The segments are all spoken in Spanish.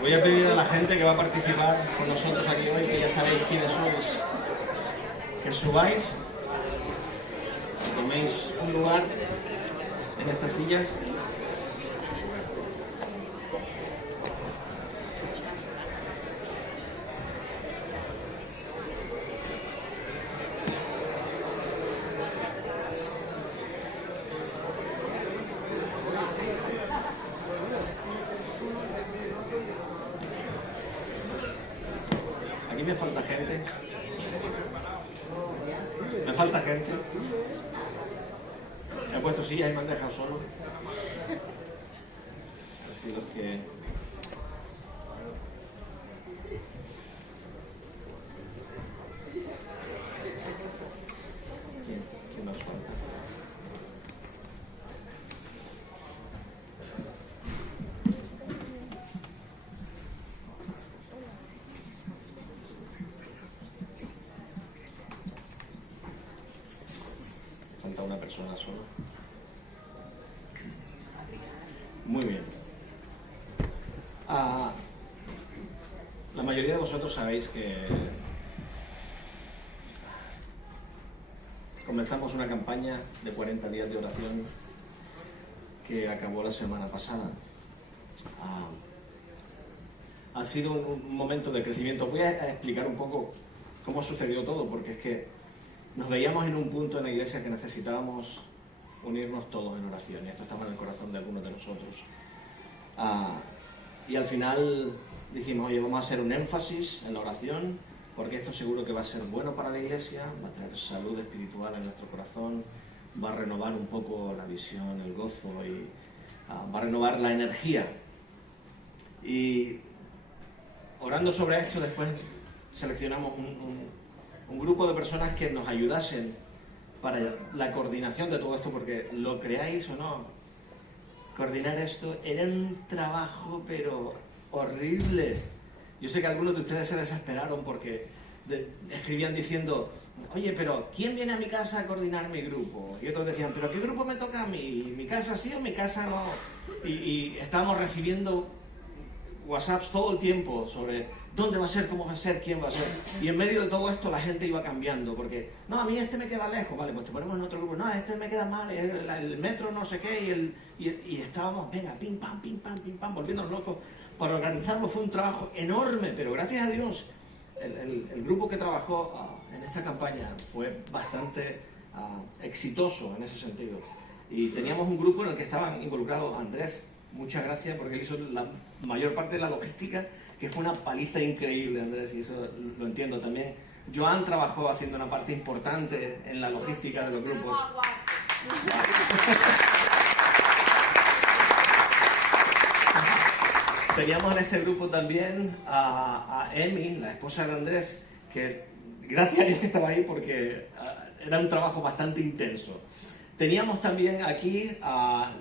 Voy a pedir a la gente que va a participar con nosotros aquí hoy, que ya sabéis quiénes sois, que subáis, que toméis un lugar en estas sillas. Aquí me falta gente. Me falta gente. He puesto sillas y me han dejado solo. Así los que... ¿Quién nos falta? Falta una persona solo. Muy bien. La mayoría de vosotros sabéis que comenzamos una campaña de 40 días de oración que acabó la semana pasada. Ha sido un momento de crecimiento. Voy a explicar un poco cómo sucedió todo, porque es que nos veíamos en un punto en la iglesia que necesitábamos unirnos todos en oración, y esto estaba en el corazón de algunos de nosotros. Y al final dijimos, oye, vamos a hacer un énfasis en la oración, porque esto seguro que va a ser bueno para la iglesia, va a traer salud espiritual en nuestro corazón, va a renovar un poco la visión, el gozo, y va a renovar la energía. Y orando sobre esto, después seleccionamos un grupo de personas que nos ayudasen para la coordinación de todo esto, porque lo creáis o no, coordinar esto era un trabajo pero horrible. Yo sé que algunos de ustedes se desesperaron porque escribían diciendo, oye, pero ¿quién viene a mi casa a coordinar mi grupo? Y otros decían, ¿pero qué grupo me toca a mí? ¿Mi casa sí o mi casa no? Y estábamos recibiendo WhatsApps todo el tiempo sobre dónde va a ser, cómo va a ser, quién va a ser. Y en medio de todo esto la gente iba cambiando, porque no, a mí este me queda lejos, vale, pues te ponemos en otro grupo, no, este me queda mal, el metro no sé qué, y estábamos, venga, pim pam, volviéndonos locos. Para organizarlo fue un trabajo enorme, pero gracias a Dios el grupo que trabajó en esta campaña fue bastante exitoso en ese sentido. Y teníamos un grupo en el que estaban involucrados Andrés. Muchas gracias, porque él hizo la mayor parte de la logística, que fue una paliza increíble, Andrés, y eso lo entiendo también. Joan trabajó haciendo una parte importante en la logística de los grupos. Teníamos en este grupo también a Emi, la esposa de Andrés, que gracias a Dios que estaba ahí, porque era un trabajo bastante intenso. Teníamos también aquí a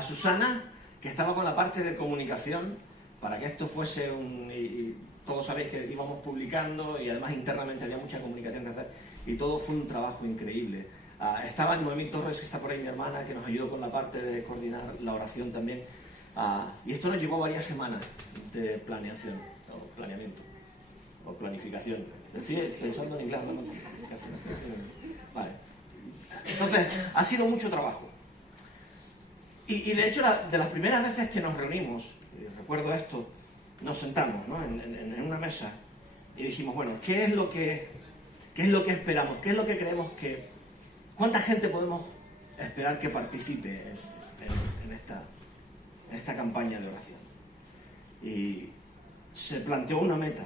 Susana, que estaba con la parte de comunicación, para que esto fuese y todos sabéis que íbamos publicando, y además internamente había mucha comunicación que hacer, y todo fue un trabajo increíble. Estaba Noemí Torres, que está por ahí, mi hermana, que nos ayudó con la parte de coordinar la oración también, y esto nos llevó varias semanas de planeación, o planeamiento, o planificación. Estoy pensando en inglés, hablando con comunicación. Vale. Entonces, ha sido mucho trabajo. Y de hecho, de las primeras veces que nos reunimos, recuerdo esto, nos sentamos, ¿no?, en una mesa y dijimos, bueno, ¿qué es lo que esperamos? ¿Qué es lo que creemos que... ¿Cuánta gente podemos esperar que participe en esta campaña de oración? Y se planteó una meta.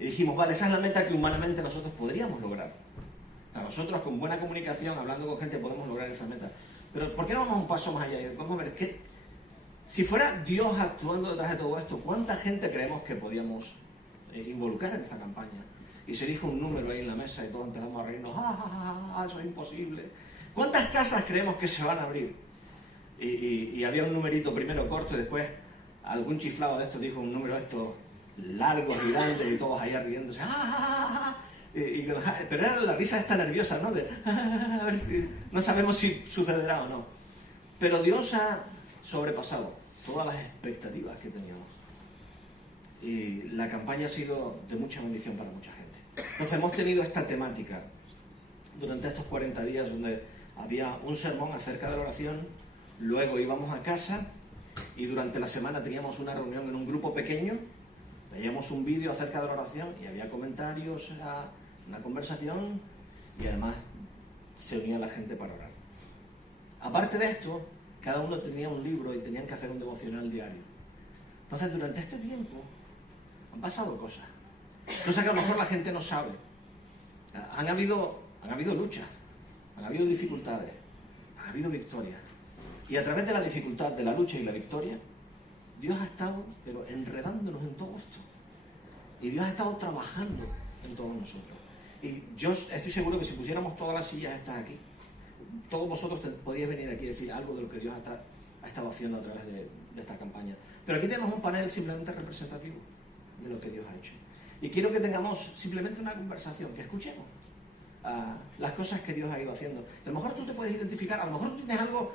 Y dijimos, vale, esa es la meta que humanamente nosotros podríamos lograr. O sea, nosotros con buena comunicación, hablando con gente, podemos lograr esa meta. Pero ¿por qué no vamos un paso más allá? Vamos a ver, si fuera Dios actuando detrás de todo esto, ¿cuánta gente creemos que podíamos involucrar en esta campaña? Y se dijo un número ahí en la mesa y todos empezamos a reírnos, eso es imposible. ¿Cuántas casas creemos que se van a abrir? Y había un numerito primero corto, y después algún chiflado de estos dijo un número de estos largos, gigantes, y todos allá riéndose, pero era la risa esta nerviosa, ¿no? A ver, no sabemos si sucederá o no. Pero Dios ha sobrepasado todas las expectativas que teníamos. y la campaña ha sido de mucha bendición para mucha gente. Entonces hemos tenido esta temática durante estos 40 días donde había un sermón acerca de la oración, luego íbamos a casa y durante la semana teníamos una reunión en un grupo pequeño, veíamos un vídeo acerca de la oración y había comentarios, era una conversación y además se unía la gente para orar. Aparte de esto, cada uno tenía un libro y tenían que hacer un devocional diario. Entonces durante este tiempo han pasado cosas que a lo mejor la gente no sabe. Han habido luchas, han habido dificultades, han habido victorias. Y a través de la dificultad, de la lucha y la victoria, Dios ha estado, pero enredándonos en todo esto. Y Dios ha estado trabajando en todos nosotros. Y yo estoy seguro que si pusiéramos todas las sillas estas aquí, todos vosotros podríais venir aquí y decir algo de lo que Dios ha estado haciendo a través de esta campaña. Pero aquí tenemos un panel simplemente representativo de lo que Dios ha hecho. Y quiero que tengamos simplemente una conversación, que escuchemos las cosas que Dios ha ido haciendo. A lo mejor tú te puedes identificar, a lo mejor tú tienes algo,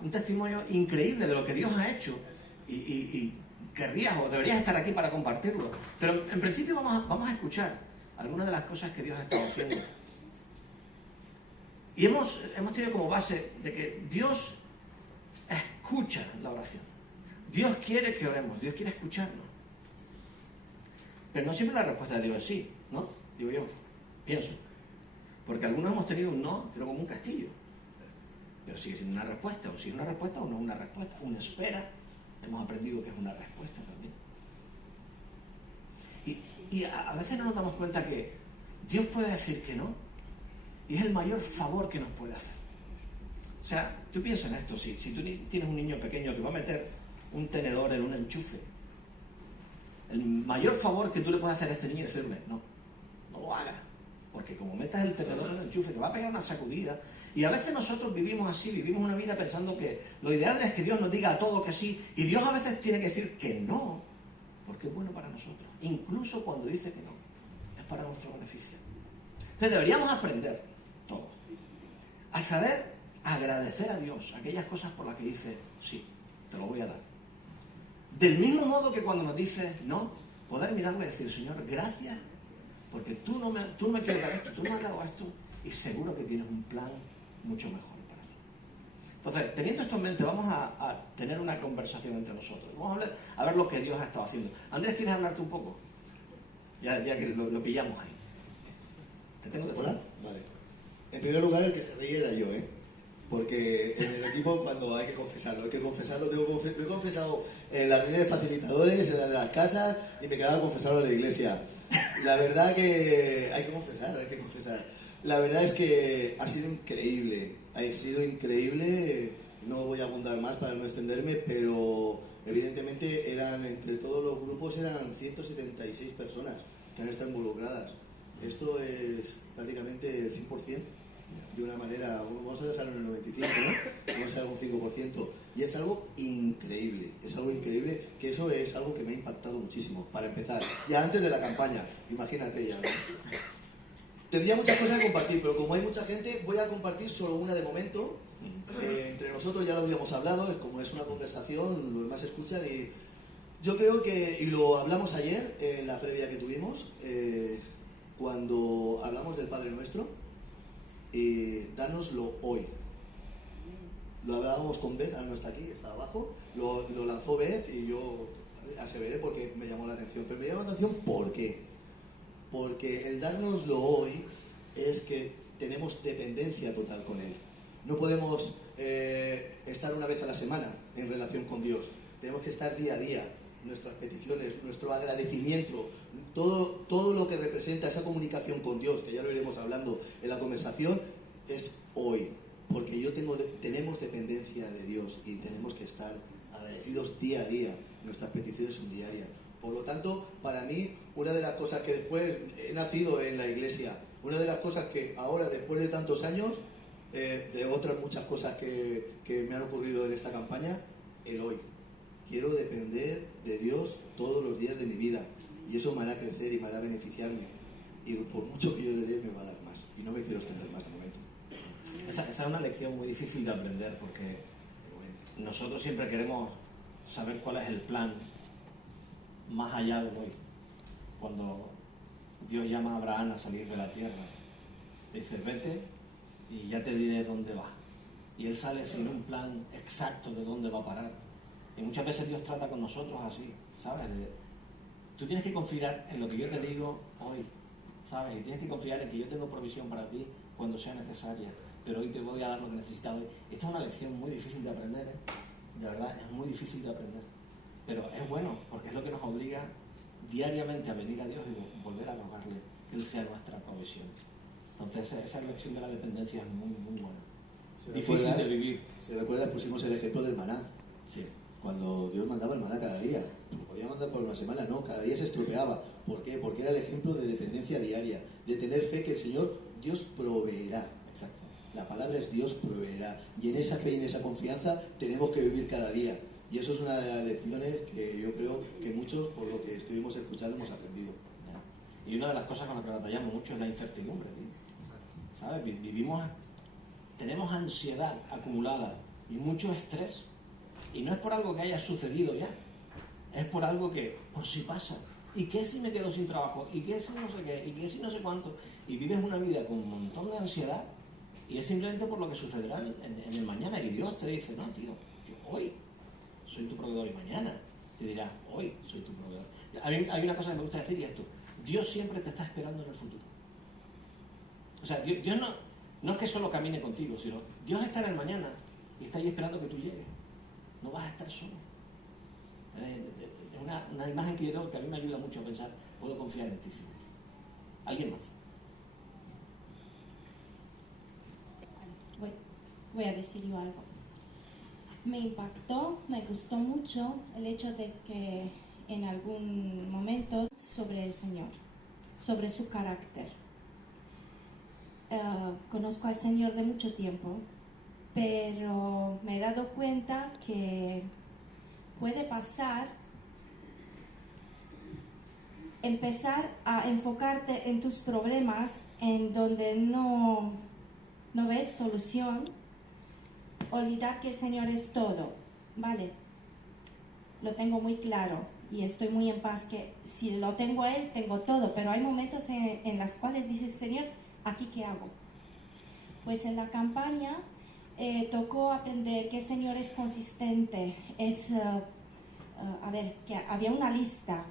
un testimonio increíble de lo que Dios ha hecho y querrías o deberías estar aquí para compartirlo. Pero en principio vamos a escuchar algunas de las cosas que Dios ha estado haciendo. Y hemos tenido como base de que Dios escucha la oración. Dios quiere que oremos, Dios quiere escucharnos. Pero no siempre la respuesta de Dios es sí, ¿no? Digo yo, pienso. Porque algunos hemos tenido un no, pero como un castillo. Pero sigue siendo una respuesta, o si es una respuesta o no es una respuesta. Una espera, hemos aprendido que es una respuesta también. Y a veces no nos damos cuenta que Dios puede decir que no, y es el mayor favor que nos puede hacer. O sea, tú piensas en esto, si tú tienes un niño pequeño que va a meter un tenedor en un enchufe, el mayor favor que tú le puedes hacer a este niño es decirle, no lo hagas, porque como metas el tenedor en el enchufe te va a pegar una sacudida. Y a veces nosotros vivimos así, vivimos una vida pensando que lo ideal es que Dios nos diga a todo que sí, y Dios a veces tiene que decir que no, porque es bueno para nosotros, incluso cuando dice que no, es para nuestro beneficio. Entonces deberíamos aprender todos a saber agradecer a Dios aquellas cosas por las que dice sí, te lo voy a dar. Del mismo modo que cuando nos dice no, poder mirarle y decir, Señor, gracias, porque tú no me quieres dar esto, tú me has dado esto, y seguro que tienes un plan mucho mejor para mí. Entonces, teniendo esto en mente, vamos a tener una conversación entre nosotros. Vamos a ver lo que Dios ha estado haciendo. Andrés, ¿quieres hablarte un poco? Ya que lo pillamos ahí. ¿Te tengo de Hola, vale. En primer lugar, el que se ríe era yo, porque en el equipo cuando hay que confesarlo, lo he confesado en la reunión de facilitadores, en la de las casas, y me quedaba confesarlo en la iglesia. La verdad que hay que confesar. La verdad es que ha sido increíble, no voy a abundar más para no extenderme, pero evidentemente entre todos los grupos eran 176 personas que han estado involucradas. Esto es prácticamente el 100%. De una manera, vamos a dejarlo en el 95%, ¿no? Vamos a hacer algún 5%. Y es algo increíble, que eso es algo que me ha impactado muchísimo, para empezar. Ya antes de la campaña, imagínate ya, ¿no? Tendría muchas cosas que compartir, pero como hay mucha gente, voy a compartir solo una de momento. Entre nosotros ya lo habíamos hablado, como es una conversación, los demás escuchan y yo creo que, y lo hablamos ayer en la previa que tuvimos, cuando hablamos del Padre Nuestro, dánoslo hoy. Lo hablábamos con Beth, ahora no está aquí, está abajo, lo lanzó Beth y yo aseveré porque me llamó la atención. Pero me llamó la atención ¿por qué? Porque el dárnoslo hoy es que tenemos dependencia total con Él. No podemos estar una vez a la semana en relación con Dios. Tenemos que estar día a día. Nuestras peticiones, nuestro agradecimiento, todo lo que representa esa comunicación con Dios, que ya lo iremos hablando en la conversación, es hoy, porque tenemos dependencia de Dios y tenemos que estar agradecidos día a día. Nuestras peticiones son diarias. Por lo tanto, para mí, una de las cosas que después he nacido en la iglesia, una de las cosas que ahora, después de tantos años, de otras muchas cosas que me han ocurrido en esta campaña, el hoy. Quiero depender de Dios todos los días de mi vida y eso me hará crecer y me hará beneficiarme y por mucho que yo le dé me va a dar más y no me quiero extender más de momento. Esa es una lección muy difícil de aprender porque nosotros siempre queremos saber cuál es el plan más allá del hoy. Cuando Dios llama a Abraham a salir de la tierra, dice, vete y ya te diré dónde va. Y él sale sin un plan exacto de dónde va a parar. Y muchas veces Dios trata con nosotros así, ¿sabes? Tú tienes que confiar en lo que yo te digo hoy, ¿sabes? Y tienes que confiar en que yo tengo provisión para ti cuando sea necesaria. Pero hoy te voy a dar lo que necesitas hoy. Esta es una lección muy difícil de aprender, ¿eh? De verdad, es muy difícil de aprender. Pero es bueno, porque es lo que nos obliga diariamente a venir a Dios y volver a rogarle que Él sea nuestra provisión. Entonces, esa lección de la dependencia es muy, muy buena. Difícil de vivir. Si recuerdas, pusimos el ejemplo del maná. Sí. Cuando Dios mandaba el maná cada día, lo podía mandar por una semana, no, cada día se estropeaba. ¿Por qué? Porque era el ejemplo de dependencia diaria, de tener fe que el Señor, Dios proveerá. Exacto. La palabra es Dios proveerá. Y en esa fe y en esa confianza tenemos que vivir cada día. Y eso es una de las lecciones que yo creo que muchos, por lo que estuvimos escuchando, hemos aprendido. Y una de las cosas con las que batallamos mucho es la incertidumbre, tío. ¿Sabes? Tenemos ansiedad acumulada y mucho estrés. Y no es por algo que haya sucedido ya. Es por algo que, por si pasa. ¿Y qué si me quedo sin trabajo? ¿Y qué si no sé qué? ¿Y qué si no sé cuánto? Y vives una vida con un montón de ansiedad y es simplemente por lo que sucederá en el mañana. Y Dios te dice, no, tío, yo hoy soy tu proveedor y mañana te dirá, hoy soy tu proveedor. Hay una cosa que me gusta decir y es esto: Dios siempre te está esperando en el futuro. O sea, Dios no es que solo camine contigo, sino Dios está en el mañana y está ahí esperando que tú llegues. No vas a estar solo. Es una imagen que yo tengo que a mí me ayuda mucho a pensar, puedo confiar en ti siempre. ¿Alguien más? Voy a decir yo algo. Me impactó, me gustó mucho el hecho de que en algún momento sobre el Señor, sobre su carácter. Conozco al Señor de mucho tiempo, pero me he dado cuenta que puede pasar empezar a enfocarte en tus problemas en donde no ves solución, olvidar que el Señor es todo, ¿vale? Lo tengo muy claro y estoy muy en paz que si lo tengo a Él, tengo todo, pero hay momentos en los cuales dices, Señor, ¿aquí qué hago? Pues en la campaña tocó aprender que el Señor es consistente, que había una lista,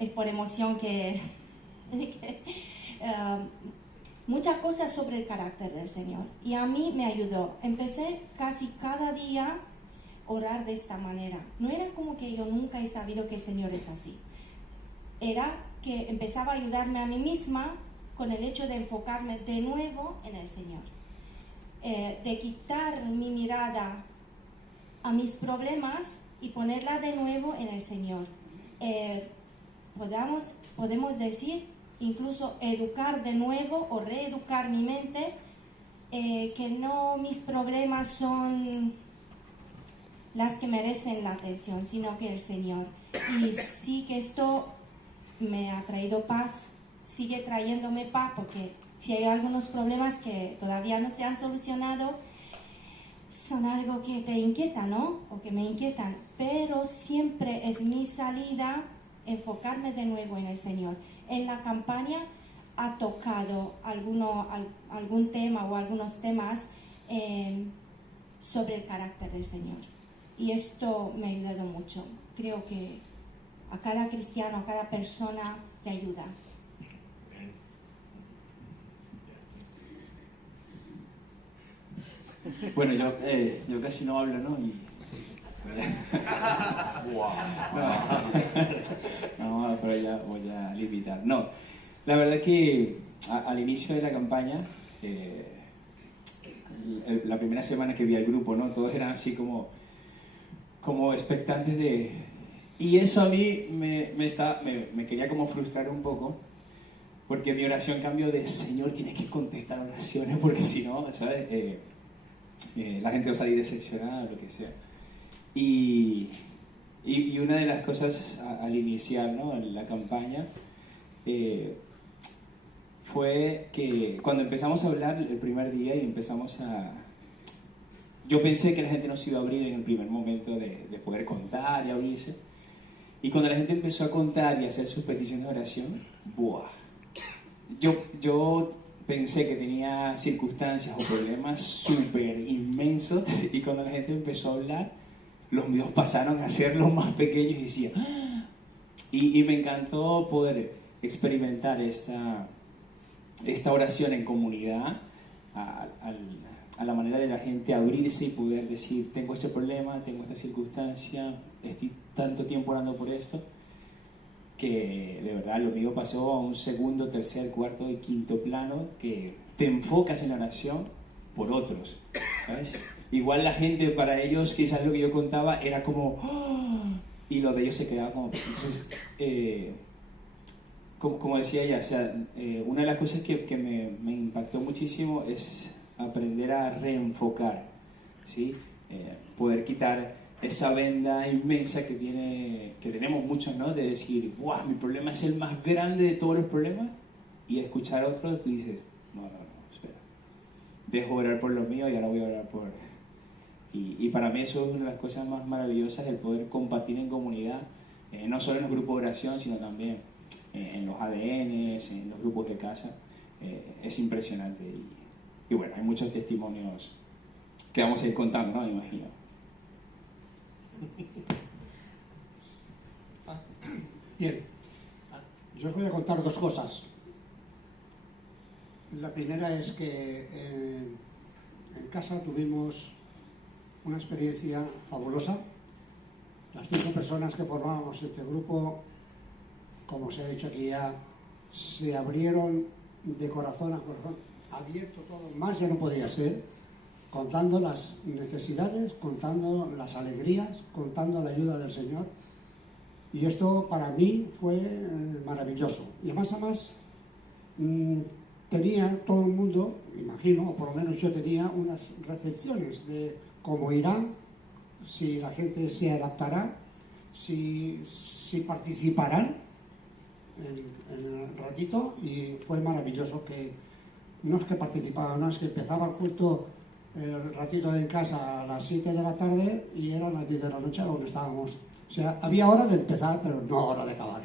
es por emoción que muchas cosas sobre el carácter del Señor, y a mí me ayudó. Empecé casi cada día a orar de esta manera. No era como que yo nunca he sabido que el Señor es así, era que empezaba a ayudarme a mí misma con el hecho de enfocarme de nuevo en el Señor, de quitar mi mirada a mis problemas y ponerla de nuevo en el Señor. Podemos decir, incluso educar de nuevo o reeducar mi mente, que no mis problemas son las que merecen la atención, sino que el Señor. Y sí que esto me ha traído paz, sigue trayéndome paz, porque si hay algunos problemas que todavía no se han solucionado, son algo que te inquieta, ¿no? O que me inquietan, pero siempre es mi salida enfocarme de nuevo en el Señor. En la campaña ha tocado algún tema o algunos temas sobre el carácter del Señor, y esto me ha ayudado mucho. Creo que a cada cristiano, a cada persona le ayuda. Bueno, yo casi no hablo, ¿no? No, pero ya voy a limitar. No, la verdad es que al inicio de la campaña, la primera semana que vi al grupo, ¿no? Todos eran así como expectantes de... Y eso a mí me quería como frustrar un poco, porque mi oración cambió de Señor, tienes que contestar oraciones, porque si no, ¿sabes? La gente va a salir decepcionada, lo que sea. Y una de las cosas al iniciar, ¿no?, en la campaña, fue que cuando empezamos a hablar el primer día y empezamos yo pensé que la gente no se iba a abrir en el primer momento de poder contar y abrirse. Y cuando la gente empezó a contar y a hacer sus peticiones de oración, ¡buah! Yo pensé que tenía circunstancias o problemas súper inmensos, y cuando la gente empezó a hablar, los míos pasaron a ser los más pequeños y decía, ¡ah! Y me encantó poder experimentar esta oración en comunidad, a la manera de la gente abrirse y poder decir, tengo este problema, tengo esta circunstancia, estoy tanto tiempo orando por esto, que de verdad lo mío pasó a un segundo, tercer, cuarto y quinto plano, que te enfocas en la oración por otros, ¿sabes? Igual la gente, para ellos, quizás lo que yo contaba era como, ¡oh! Y lo de ellos se quedaba como... Entonces, como decía ella, o sea, una de las cosas que me impactó muchísimo es aprender a reenfocar, ¿sí? Poder quitar esa venda inmensa que tenemos muchos, ¿no? De decir, ¡guau! Mi problema es el más grande de todos los problemas, y escuchar a otro, tú dices, no, espera, dejo orar por lo mío y ahora voy a orar por... Y para mí eso es una de las cosas más maravillosas, el poder compartir en comunidad, no solo en los grupos de oración, sino también en los ADNs, en los grupos de casa. Es impresionante. Y bueno, hay muchos testimonios que vamos a ir contando, ¿no? Me imagino. Bien, yo os voy a contar dos cosas. La primera es que en casa tuvimos una experiencia fabulosa. Las 5 personas que formábamos este grupo, como se ha dicho aquí ya, se abrieron de corazón a corazón, abierto todo, más ya no podía ser, contando las necesidades, contando las alegrías, contando la ayuda del Señor. Y esto para mí fue maravilloso. Y además, tenía todo el mundo, imagino, o por lo menos yo tenía unas recepciones de cómo irá, si la gente se adaptará, si participarán en el ratito. Y fue maravilloso que no es que participaban, no es que empezaba el culto, el ratito en casa a las 7 de la tarde y eran las 10 de la noche donde estábamos. O sea, había hora de empezar, pero no hora de acabar.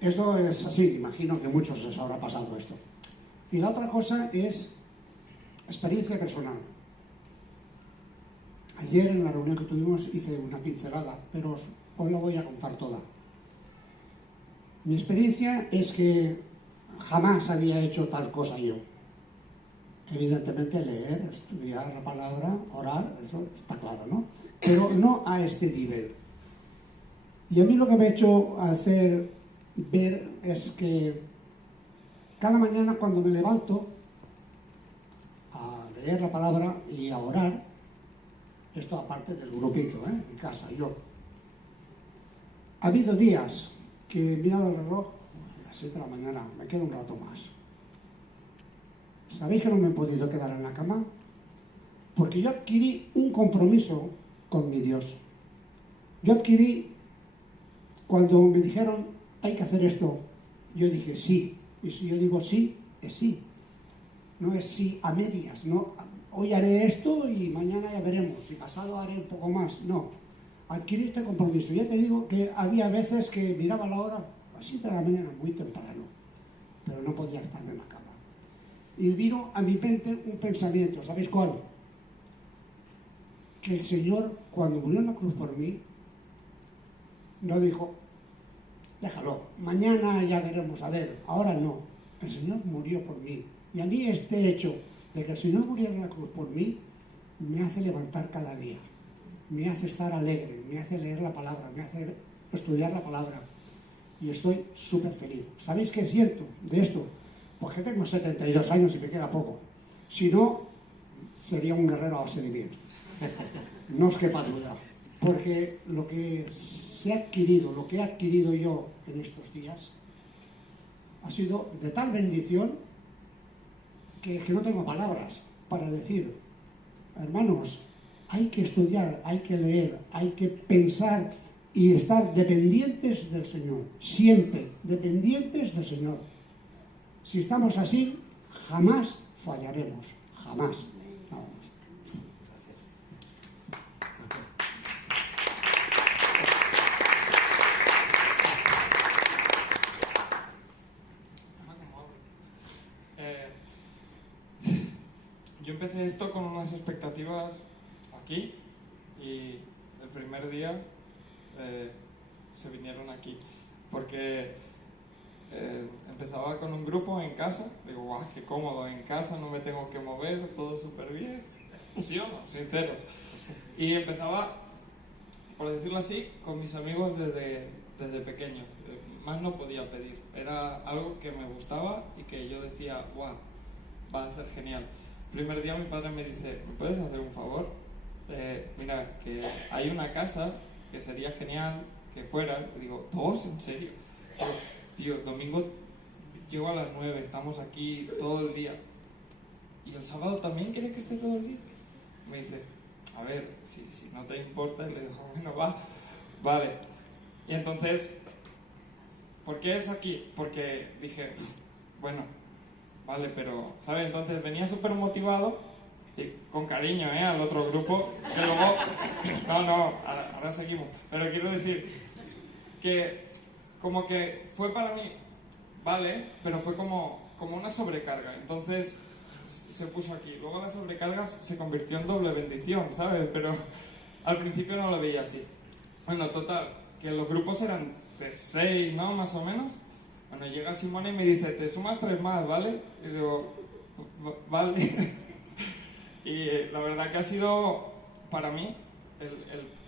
Esto es así, imagino que a muchos les habrá pasado esto. Y la otra cosa es experiencia personal. Ayer en la reunión que tuvimos hice una pincelada, pero os la voy a contar toda. Mi experiencia es que jamás había hecho tal cosa yo. Evidentemente leer, estudiar la palabra, orar, eso está claro, ¿no? Pero no a este nivel. Y a mí lo que me ha hecho hacer ver es que cada mañana cuando me levanto a leer la palabra y a orar, esto aparte del grupito, en casa, yo, ha habido días que he mirado el reloj, a las 7 de la mañana, me quedo un rato más. ¿Sabéis que no me he podido quedar en la cama? Porque yo adquirí un compromiso con mi Dios. Yo adquirí, cuando me dijeron, hay que hacer esto, yo dije sí. Y si yo digo sí, es sí. No es sí a medias, no, hoy haré esto y mañana ya veremos, y pasado haré un poco más. No, adquirí este compromiso. Ya te digo que había veces que miraba la hora, a las 7 de la mañana, muy temprano, pero no podía estarme en la cama. Y vino a mi mente un pensamiento, ¿sabéis cuál? Que el Señor, cuando murió en la cruz por mí, no dijo, déjalo, mañana ya veremos, a ver, ahora no. El Señor murió por mí. Y a mí este hecho de que el Señor muriera en la cruz por mí, me hace levantar cada día, me hace estar alegre, me hace leer la palabra, me hace estudiar la palabra. Y estoy súper feliz. ¿Sabéis qué siento de esto? Pues que tengo 72 años y me queda poco. Si no, sería un guerrero a base de bien. No os quepa duda. Porque lo que se ha adquirido, lo que he adquirido yo en estos días, ha sido de tal bendición que no tengo palabras para decir, hermanos, hay que estudiar, hay que leer, hay que pensar y estar dependientes del Señor, siempre dependientes del Señor. Si estamos así, jamás fallaremos, jamás. Nada más. empecé esto con unas expectativas aquí y el primer día se vinieron aquí porque empezaba con un grupo en casa. Digo, guau, qué cómodo, en casa no me tengo que mover, todo súper bien, ¿sí o no? Sinceros. Y empezaba, por decirlo así, con mis amigos desde pequeños. Más no podía pedir. Era algo que me gustaba y que yo decía, guau, va a ser genial. El primer día mi padre me dice, ¿me puedes hacer un favor? Mira, que hay una casa que sería genial que fuera. Y digo, ¿todos? ¿En serio? Digo, tío, domingo llego a las 9, estamos aquí todo el día. ¿Y el sábado también quieres que esté todo el día? Me dice, a ver, si no te importa. Y le digo, bueno, vale. Y entonces, ¿por qué es aquí? Porque dije, bueno, vale, pero, ¿sabes? Entonces venía súper motivado y con cariño, al otro grupo, que luego, ahora seguimos. Pero quiero decir que como que fue para mí, vale, pero fue como una sobrecarga. Entonces se puso aquí. Luego la sobrecarga se convirtió en doble bendición, ¿sabes? Pero al principio no lo veía así. Bueno, total, que los grupos eran de 6, ¿no? Más o menos. Bueno, llega Simone y me dice, te sumas 3 más, ¿vale? Y digo, vale. Y la verdad que ha sido, para mí,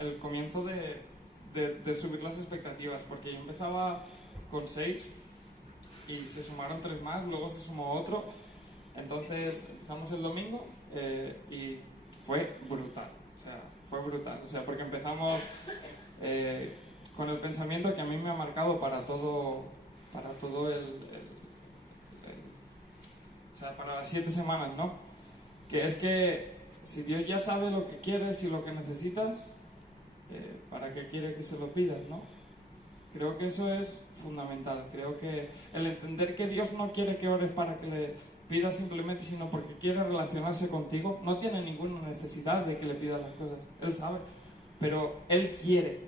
el comienzo de subir las expectativas, porque yo empezaba con 6 y se sumaron 3 más, luego se sumó otro. Entonces empezamos el domingo y fue brutal. O sea, porque empezamos con el pensamiento que a mí me ha marcado para todo o sea, para las 7 semanas, ¿no? Que es que si Dios ya sabe lo que quieres y lo que necesitas, ¿para qué quiere que se lo pidas, no? Creo que eso es fundamental. Creo que el entender que Dios no quiere que ores para que le pidas simplemente, sino porque quiere relacionarse contigo, no tiene ninguna necesidad de que le pidas las cosas. Él sabe, pero Él quiere,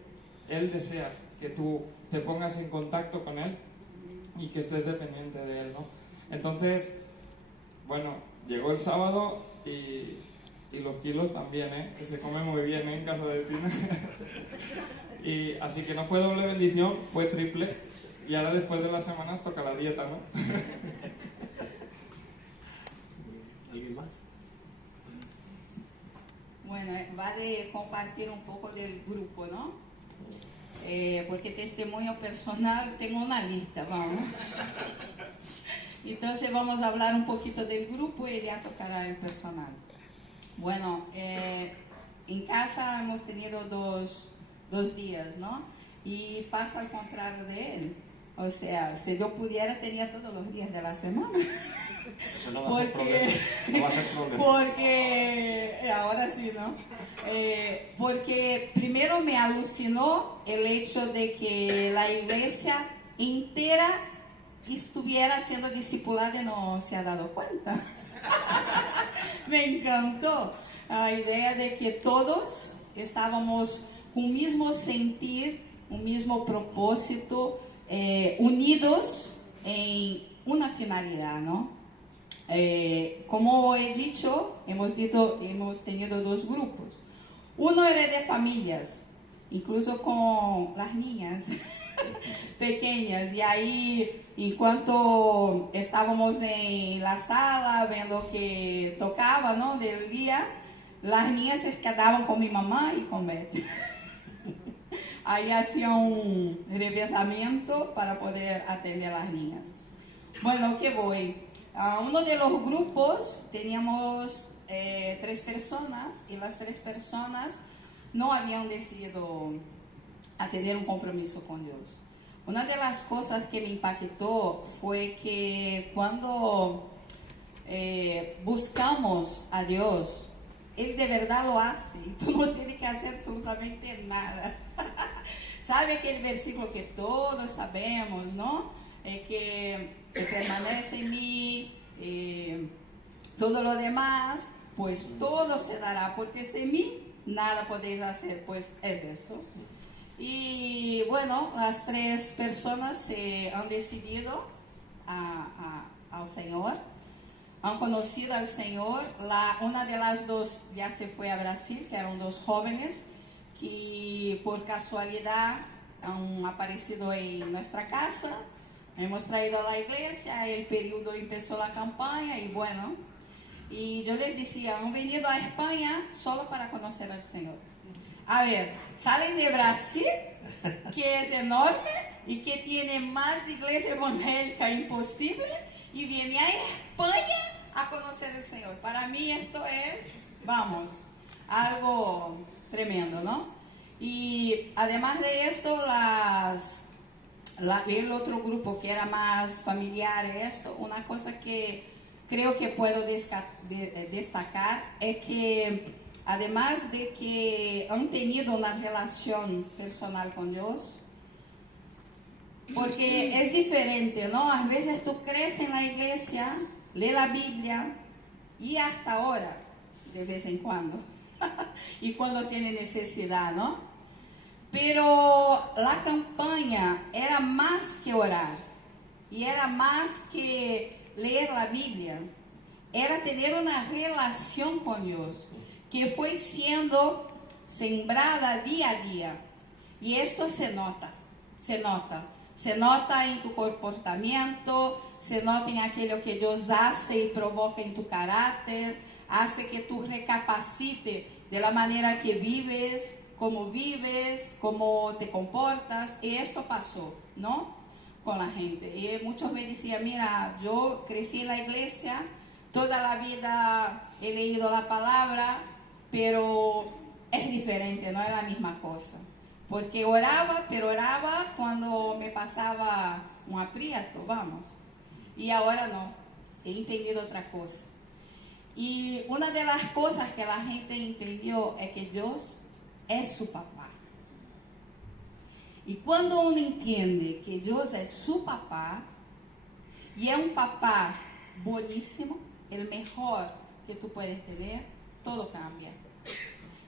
Él desea que tú te pongas en contacto con Él y que estés dependiente de Él, ¿no? Entonces, bueno, llegó el sábado y los kilos también, que se come muy bien, en casa de Tina. Y así que no fue doble bendición, fue triple. Y ahora después de las semanas toca la dieta, ¿no? ¿Alguien más? Bueno, va de compartir un poco del grupo, ¿no? Porque testimonio personal, tengo una lista, vamos. Entonces vamos a hablar un poquito del grupo y ya tocará el personal. Bueno, en casa hemos tenido dos días, ¿no? Y pasa al contrario de él. O sea, si yo pudiera, tenía todos los días de la semana. Eso no va a ser problema. No va a ser problema. Porque, ahora sí, ¿no? Porque primero me alucinó el hecho de que la iglesia entera estuviera siendo discipulada y no se ha dado cuenta. Me encantó la idea de que todos estábamos con un mismo sentir, un mismo propósito, unidos en una finalidad, ¿no? Como he dicho, hemos tenido 2 grupos. Uno era de familias, incluso con las niñas pequeñas. Y ahí, en cuanto estábamos en la sala viendo que tocaba, ¿no?, del día, las niñas se quedaban con mi mamá y con Beth. Ahí hacía un revezamiento para poder atender a las niñas. Bueno, ¿qué voy? A uno de los grupos teníamos 3 personas y las 3 personas no habían decidido a tener un compromiso con Dios. Una de las cosas que me impactó fue que cuando buscamos a Dios, Él de verdad lo hace. Tú no tienes que hacer absolutamente nada. ¿Sabe aquel versículo que todos sabemos, no? Que permanece en mí, todo lo demás, pues todo se dará, porque sin mí nada podéis hacer, pues es esto. Y bueno, las 3 personas se han decidido al Señor. han conocido al Señor. Una de las dos ya se fue a Brasil, que eran dos jóvenes que por casualidad han aparecido en nuestra casa. Hemos traído a la iglesia, el periodo empezó la campaña y bueno, y yo les decía, han venido a España solo para conocer al Señor. A ver, salen de Brasil, que es enorme y que tiene más iglesia evangélica imposible, y vienen a España a conocer al Señor. Para mí esto es, vamos, algo tremendo, ¿no? Y además de esto, el otro grupo que era más familiar, esto, una cosa que creo que puedo destacar es que además de que han tenido una relación personal con Dios, porque es diferente, ¿no? A veces tú crees en la iglesia, lees la Biblia y hasta ahora, de vez en cuando, y cuando tiene necesidad, ¿no? Pero la campaña era más que orar, y era más que leer la Biblia, era tener una relación con Dios, que fue siendo sembrada día a día. Y esto se nota en tu comportamiento, se nota en aquello que Dios hace y provoca en tu carácter, hace que tú recapacites de la manera que vives, cómo te comportas. Y esto pasó, ¿no? Con la gente. Y muchos me decían, mira, yo crecí en la iglesia, toda la vida he leído la palabra, pero es diferente, no es la misma cosa. Porque oraba, pero oraba cuando me pasaba un aprieto, vamos. Y ahora no, he entendido otra cosa. Y una de las cosas que la gente entendió es que Dios es su papá. Y cuando uno entiende que Dios es su papá, y es un papá buenísimo, el mejor que tú puedes tener, todo cambia.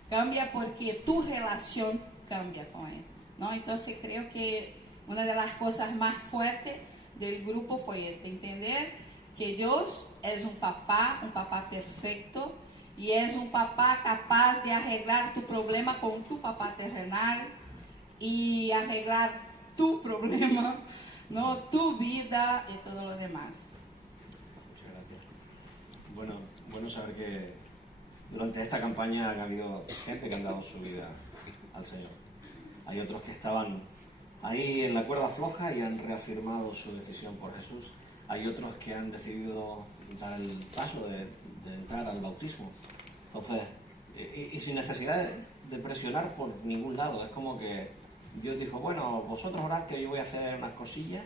Cambia porque tu relación cambia con él, ¿no? Entonces creo que una de las cosas más fuertes del grupo fue entender que Dios es un papá perfecto, y es un papá capaz de arreglar tu problema con tu papá terrenal y arreglar tu problema, ¿no? Tu vida y todo lo demás. Muchas gracias. Bueno saber que durante esta campaña ha habido gente que ha dado su vida al Señor. Hay otros que estaban ahí en la cuerda floja y han reafirmado su decisión por Jesús. Hay otros que han decidido dar el paso de entrar al bautismo. Entonces, y sin necesidad de presionar por ningún lado. Es como que Dios dijo, bueno, vosotros orad que yo voy a hacer unas cosillas.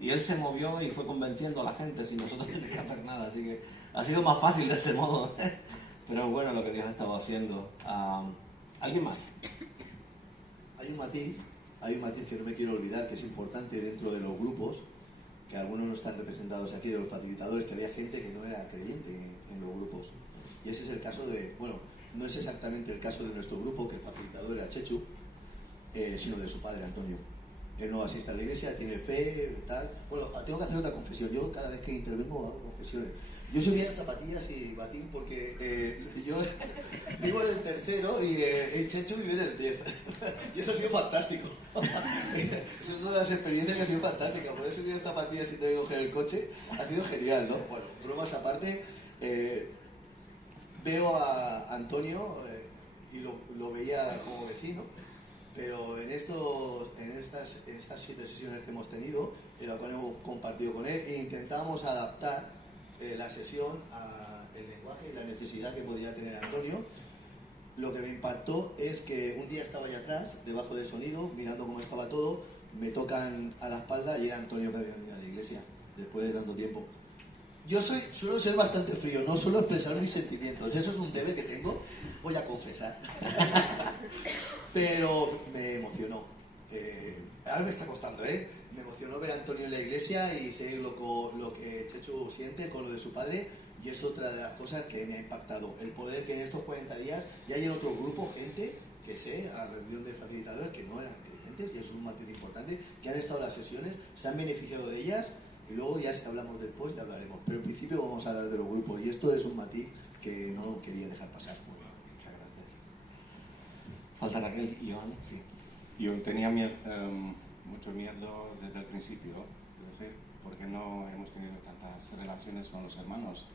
Y Él se movió y fue convenciendo a la gente sin nosotros tener que hacer nada. Así que ha sido más fácil de este modo. Pero bueno, lo que Dios ha estado haciendo. ¿Alguien más? Hay un matiz que no me quiero olvidar, que es importante dentro de los grupos, que algunos no están representados aquí, de los facilitadores, que había gente que no era creyente en los grupos. Y ese es el caso no es exactamente el caso de nuestro grupo, que el facilitador era Chechu, sino de su padre, Antonio. Él no asiste a la iglesia, tiene fe, tal. Bueno, tengo que hacer otra confesión. Yo cada vez que intervengo hago confesiones. Yo soy bien zapatillas y batín porque yo vivo en el tercero y Chechu vive en el 10. Y eso ha sido fantástico. Eso es una de las experiencias que ha sido fantástica. Poder subir en zapatillas y tener que coger el coche ha sido genial, ¿no? Bueno, bromas aparte, veo a Antonio y lo veía como vecino, pero en estas 7 sesiones que hemos tenido, en las cuales hemos compartido con él, e intentábamos adaptar la sesión al lenguaje y la necesidad que podía tener Antonio. Lo que me impactó es que un día estaba allá atrás, debajo del sonido, mirando cómo estaba todo, me tocan a la espalda y era Antonio que había venido a la iglesia, después de tanto tiempo. Yo suelo ser bastante frío, no suelo expresar mis sentimientos, eso es un debe que tengo, voy a confesar. Pero me emocionó. Ahora me está costando, Me emocionó ver a Antonio en la iglesia y sé lo que Chechu siente con lo de su padre, y es otra de las cosas que me ha impactado. El poder que en estos 40 días ya hay en otro grupo gente que sé, a la reunión de facilitadores, que no eran creyentes, y eso es un matiz importante, que han estado en las sesiones, se han beneficiado de ellas Y luego ya si hablamos del post ya hablaremos, pero en principio vamos a hablar de los grupos y esto es un matiz que no quería dejar pasar. Bueno, muchas gracias. Falta Raquel y Joan. Sí. Yo tenía mucho miedo desde el principio, es decir, porque no hemos tenido tantas relaciones con los hermanos.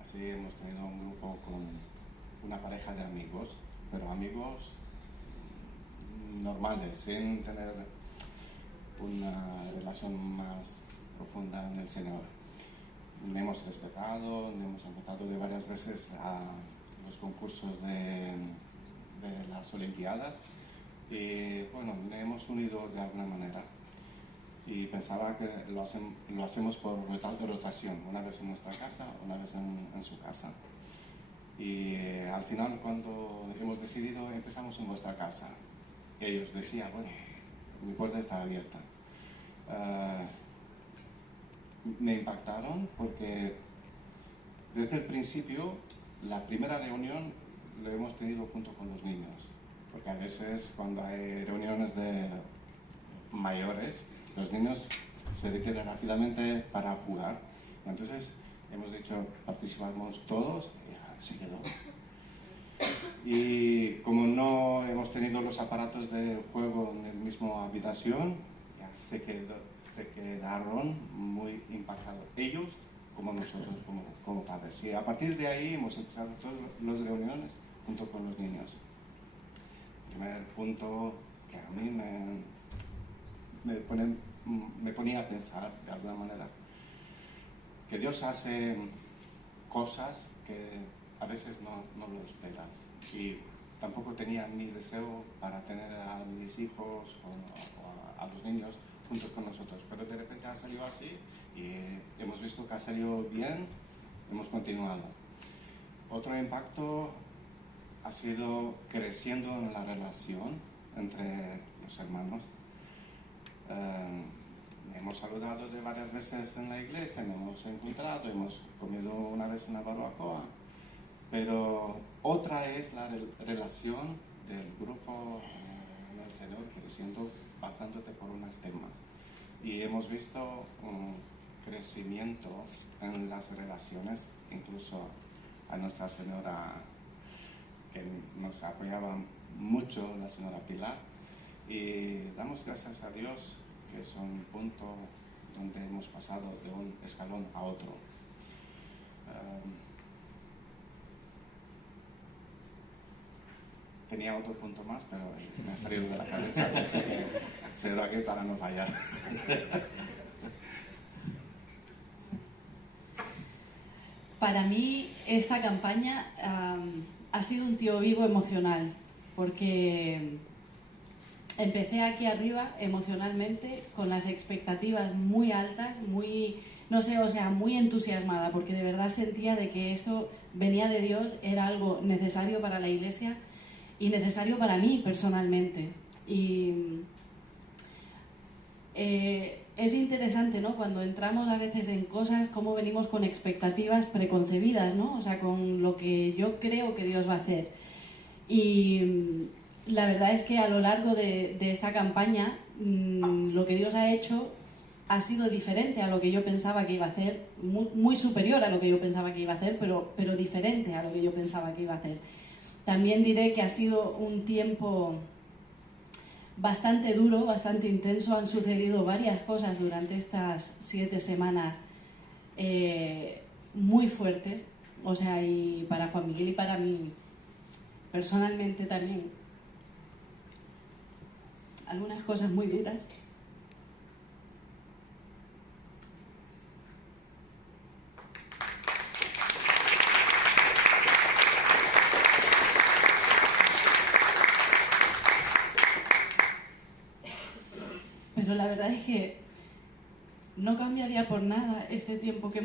Así hemos tenido un grupo con una pareja de amigos, pero amigos normales, sin tener una relación más profunda en el Señor. Me hemos respetado, me hemos invitado de varias veces a los concursos de las Olimpiadas y bueno, me hemos unido de alguna manera y pensaba que lo hacemos por rotación, una vez en nuestra casa, una vez en su casa. Y al final, cuando hemos decidido, empezamos en vuestra casa. Ellos decían, bueno, mi puerta está abierta. Me impactaron porque desde el principio, la primera reunión la hemos tenido junto con los niños. Porque a veces cuando hay reuniones de mayores, los niños se retiran rápidamente para jugar. Entonces hemos dicho, participamos todos, y ya se quedó. Y como no hemos tenido los aparatos de juego en la misma habitación, ya se quedaron muy impactados. Ellos como nosotros, como padres. Y a partir de ahí hemos empezado todas las reuniones junto con los niños. Primer punto que a mí me ponía a pensar de alguna manera que Dios hace cosas que a veces no lo esperas y tampoco tenía ni deseo para tener a mis hijos o a los niños juntos con nosotros, pero de repente ha salido así y hemos visto que ha salido bien, hemos continuado. Otro impacto ha sido creciendo en la relación entre los hermanos. Hemos saludado de varias veces en la iglesia, nos hemos encontrado, hemos comido una vez una barbacoa, pero otra es la relación del grupo en el Señor creciendo, pasándote por unas temas. Y hemos visto un crecimiento en las relaciones, incluso a Nuestra Señora, que nos apoyaba mucho, la señora Pilar, y damos gracias a Dios que es un punto donde hemos pasado de un escalón a otro. Tenía otro punto más, pero me ha salido de la cabeza, así que se lo aquí para no fallar. Para mí esta campaña ha sido un tío vivo emocional, porque empecé aquí arriba emocionalmente con las expectativas muy altas, muy entusiasmada, porque de verdad sentía de que esto venía de Dios, era algo necesario para la Iglesia y necesario para mí personalmente. Y es interesante, ¿no?, cuando entramos a veces en cosas, cómo venimos con expectativas preconcebidas, ¿no? O sea, con lo que yo creo que Dios va a hacer. Y la verdad es que a lo largo de esta campaña, lo que Dios ha hecho ha sido diferente a lo que yo pensaba que iba a hacer, muy superior a lo que yo pensaba que iba a hacer, pero diferente a lo que yo pensaba que iba a hacer. También diré que ha sido un tiempo bastante duro, bastante intenso. Han sucedido varias cosas durante estas 7 semanas muy fuertes, o sea, y para Juan Miguel y para mí personalmente también algunas cosas muy duras. Pero la verdad es que no cambiaría por nada este tiempo que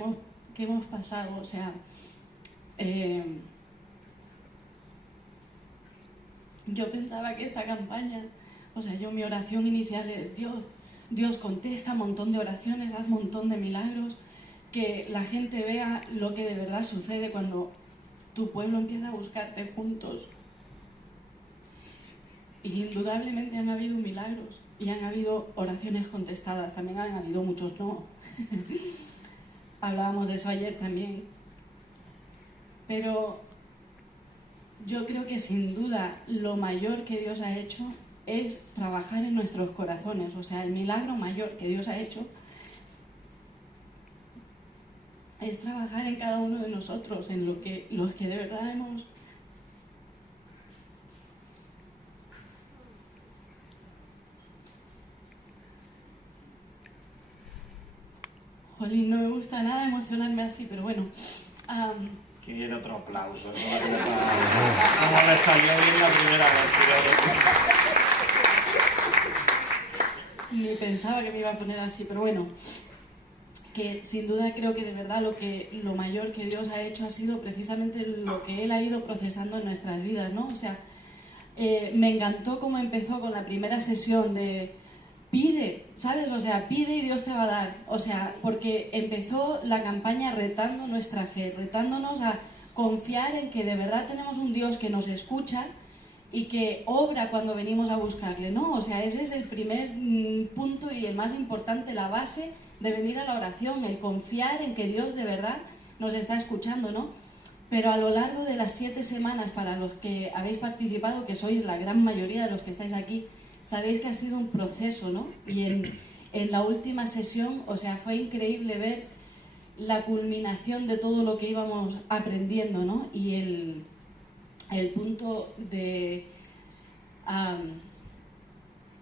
hemos pasado. O sea, yo pensaba que esta campaña, o sea, mi oración inicial es: Dios contesta un montón de oraciones, haz un montón de milagros, que la gente vea lo que de verdad sucede cuando tu pueblo empieza a buscarte juntos. Y indudablemente han habido milagros. y han habido oraciones contestadas, también han habido muchos no. Hablábamos de eso ayer también. Pero yo creo que sin duda lo mayor que Dios ha hecho es trabajar en nuestros corazones. O sea, el milagro mayor que Dios ha hecho es trabajar en cada uno de nosotros, en los que de verdad hemos... Jolín, no me gusta nada emocionarme así, pero bueno. Quiere otro aplauso. ¿No? Como le salió bien la primera vez. Ni pensaba que me iba a poner así, pero bueno. Que sin duda creo que de verdad lo mayor que Dios ha hecho ha sido precisamente lo que Él ha ido procesando en nuestras vidas, ¿no? O sea, me encantó cómo empezó con la primera sesión de pide, ¿sabes? O sea, pide y Dios te va a dar. O sea, porque empezó la campaña retando nuestra fe, retándonos a confiar en que de verdad tenemos un Dios que nos escucha y que obra cuando venimos a buscarle, ¿no? O sea, ese es el primer punto y el más importante, la base de venir a la oración, el confiar en que Dios de verdad nos está escuchando, ¿no? Pero a lo largo de las 7 semanas, para los que habéis participado, que sois la gran mayoría de los que estáis aquí, sabéis que ha sido un proceso, ¿no? Y en la última sesión, o sea, fue increíble ver la culminación de todo lo que íbamos aprendiendo, ¿no? Y el punto de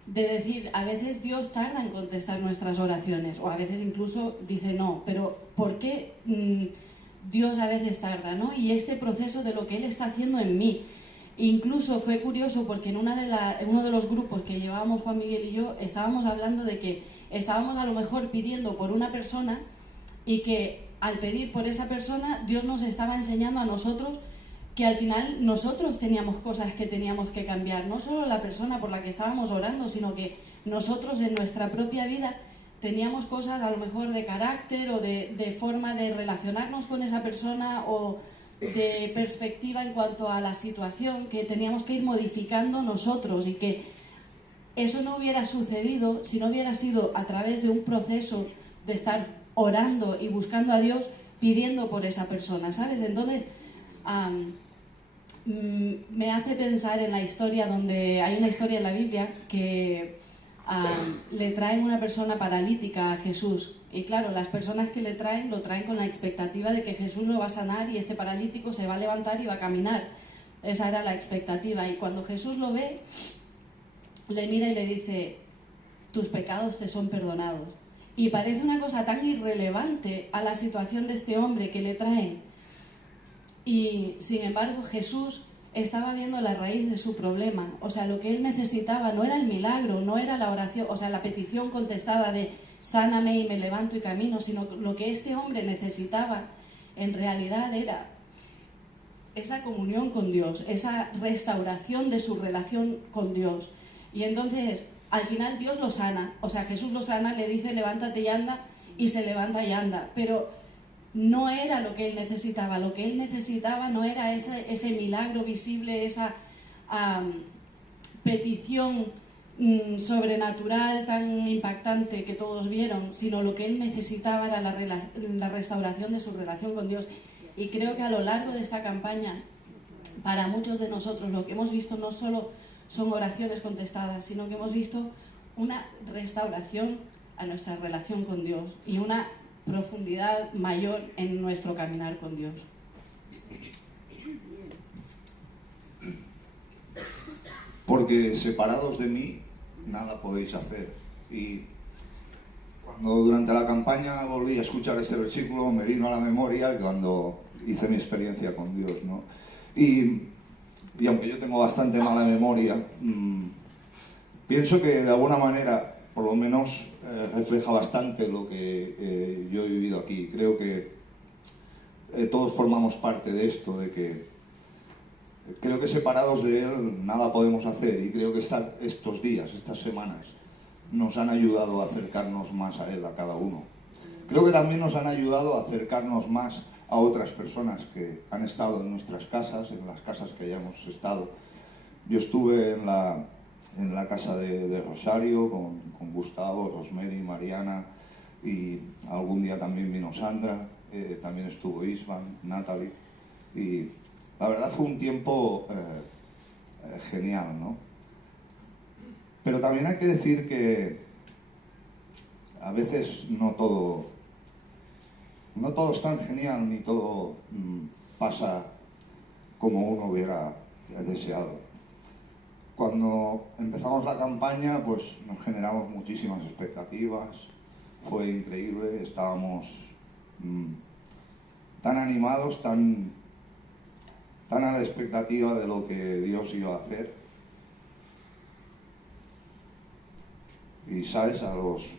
decir, a veces Dios tarda en contestar nuestras oraciones, o a veces incluso dice no, pero ¿por qué Dios a veces tarda, ¿no? Y este proceso de lo que Él está haciendo en mí. Incluso fue curioso porque en uno de los grupos que llevábamos Juan Miguel y yo, estábamos hablando de que estábamos a lo mejor pidiendo por una persona y que al pedir por esa persona Dios nos estaba enseñando a nosotros que al final nosotros teníamos cosas que teníamos que cambiar, no solo la persona por la que estábamos orando, sino que nosotros en nuestra propia vida teníamos cosas a lo mejor de carácter o de forma de relacionarnos con esa persona o de perspectiva en cuanto a la situación que teníamos que ir modificando nosotros, y que eso no hubiera sucedido si no hubiera sido a través de un proceso de estar orando y buscando a Dios, pidiendo por esa persona, ¿sabes? Entonces me hace pensar en la historia donde hay una historia en la Biblia que le traen una persona paralítica a Jesús. Y claro, las personas que le traen, lo traen con la expectativa de que Jesús lo va a sanar y este paralítico se va a levantar y va a caminar. Esa era la expectativa. Y cuando Jesús lo ve, le mira y le dice, tus pecados te son perdonados. Y parece una cosa tan irrelevante a la situación de este hombre que le traen. Y sin embargo, Jesús estaba viendo la raíz de su problema. O sea, lo que él necesitaba no era el milagro, no era la oración, o sea, la petición contestada de sáname y me levanto y camino, sino lo que este hombre necesitaba en realidad era esa comunión con Dios, esa restauración de su relación con Dios. Y entonces, al final Dios lo sana, o sea, Jesús lo sana, le dice levántate y anda, y se levanta y anda, pero no era lo que él necesitaba. Lo que él necesitaba no era ese milagro visible, esa petición sobrenatural tan impactante que todos vieron, sino lo que él necesitaba era la restauración de su relación con Dios. Y creo que a lo largo de esta campaña, para muchos de nosotros, lo que hemos visto no solo son oraciones contestadas, sino que hemos visto una restauración a nuestra relación con Dios y una profundidad mayor en nuestro caminar con Dios. Porque separados de mí, nada podéis hacer. Y cuando durante la campaña volví a escuchar este versículo, me vino a la memoria cuando hice mi experiencia con Dios, ¿no? Y aunque yo tengo bastante mala memoria, pienso que de alguna manera, por lo menos, refleja bastante lo que yo he vivido aquí. Creo que todos formamos parte de esto, de que creo que separados de Él nada podemos hacer, y creo que estos días, estas semanas, nos han ayudado a acercarnos más a Él, a cada uno. Creo que también nos han ayudado a acercarnos más a otras personas que han estado en nuestras casas, en las casas que hayamos estado. Yo estuve en la en la casa de Rosario con Gustavo, Rosemary, Mariana, y algún día también vino Sandra, también estuvo Isvan, Natalie, y la verdad fue un tiempo genial, ¿no? Pero también hay que decir que a veces no todo es tan genial ni todo pasa como uno hubiera deseado. Cuando empezamos la campaña, pues nos generamos muchísimas expectativas, fue increíble, estábamos tan animados, tan a la expectativa de lo que Dios iba a hacer. Y sabes, a los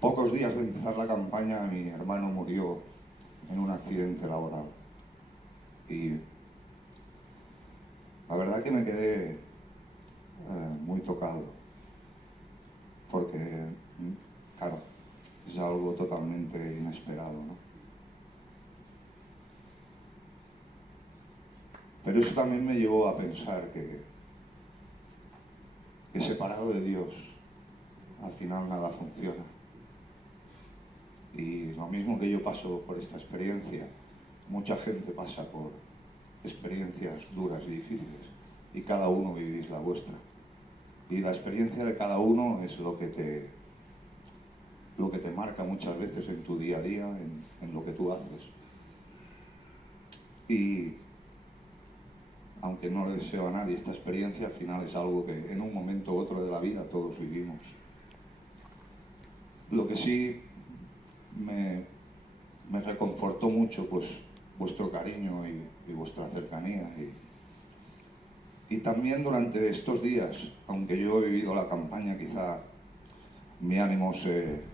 pocos días de empezar la campaña, mi hermano murió en un accidente laboral. Y la verdad que me quedé muy tocado, porque, claro, es algo totalmente inesperado, ¿no? Pero eso también me llevó a pensar que separado de Dios, al final nada funciona. Y lo mismo que yo paso por esta experiencia, mucha gente pasa por experiencias duras y difíciles, y cada uno vivís la vuestra. Y la experiencia de cada uno es lo que te marca muchas veces en tu día a día, en lo que tú haces. Y aunque no le deseo a nadie esta experiencia, al final es algo que en un momento u otro de la vida todos vivimos. Lo que sí me reconfortó mucho, pues, vuestro cariño y vuestra cercanía. Y también durante estos días, aunque yo he vivido la campaña, quizá mi ánimo se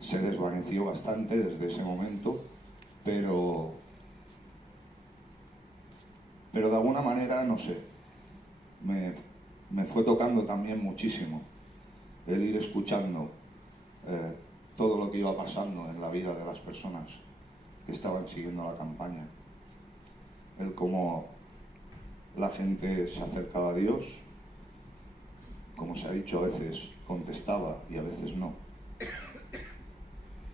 desvaneció bastante desde ese momento, pero de alguna manera, no sé, me fue tocando también muchísimo el ir escuchando todo lo que iba pasando en la vida de las personas que estaban siguiendo la campaña, el cómo la gente se acercaba a Dios, como se ha dicho, a veces contestaba y a veces no.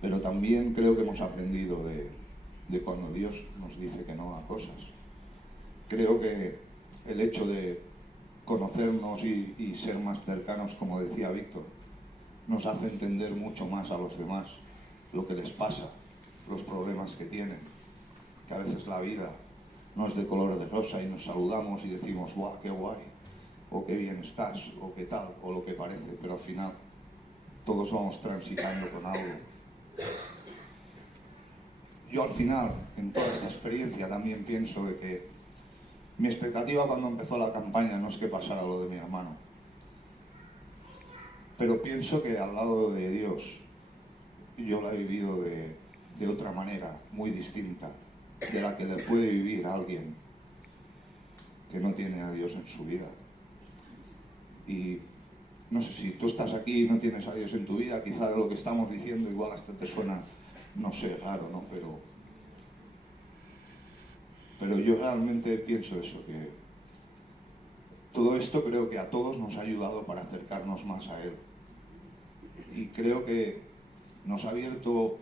Pero también creo que hemos aprendido de cuando Dios nos dice que no a cosas. Creo que el hecho de conocernos y ser más cercanos, como decía Víctor, nos hace entender mucho más a los demás, lo que les pasa, los problemas que tienen, que a veces la vida no es de color de rosa y nos saludamos y decimos, ¡guau, qué guay! O qué bien estás, o qué tal, o lo que parece, pero al final todos vamos transitando con algo. Yo al final, en toda esta experiencia, también pienso de que mi expectativa cuando empezó la campaña no es que pasara lo de mi hermano, pero pienso que al lado de Dios yo la he vivido de otra manera, muy distinta de la que le puede vivir a alguien que no tiene a Dios en su vida. Y no sé, si tú estás aquí y no tienes a Dios en tu vida, quizá lo que estamos diciendo igual hasta te suena, no sé, raro, ¿no? Pero yo realmente pienso eso, que todo esto creo que a todos nos ha ayudado para acercarnos más a Él. Y creo que nos ha abierto,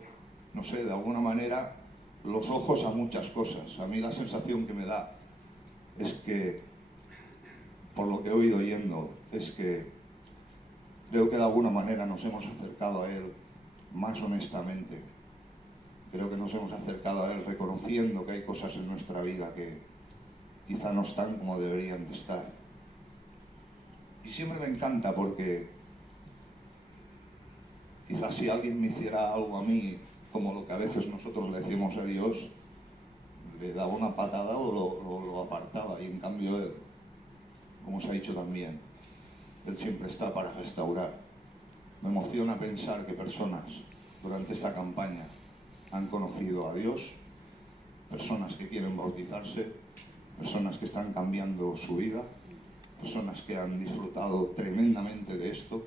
no sé, de alguna manera, los ojos a muchas cosas. A mí la sensación que me da es que, por lo que he oído oyendo, es que creo que de alguna manera nos hemos acercado a Él más honestamente. Creo que nos hemos acercado a Él reconociendo que hay cosas en nuestra vida que quizá no están como deberían de estar. Y siempre me encanta porque quizás si alguien me hiciera algo a mí, como lo que a veces nosotros le decimos a Dios, le daba una patada o lo apartaba. Y en cambio Él, como se ha dicho también, Él siempre está para restaurar. Me emociona pensar que personas durante esta campaña han conocido a Dios, personas que quieren bautizarse, personas que están cambiando su vida, personas que han disfrutado tremendamente de esto.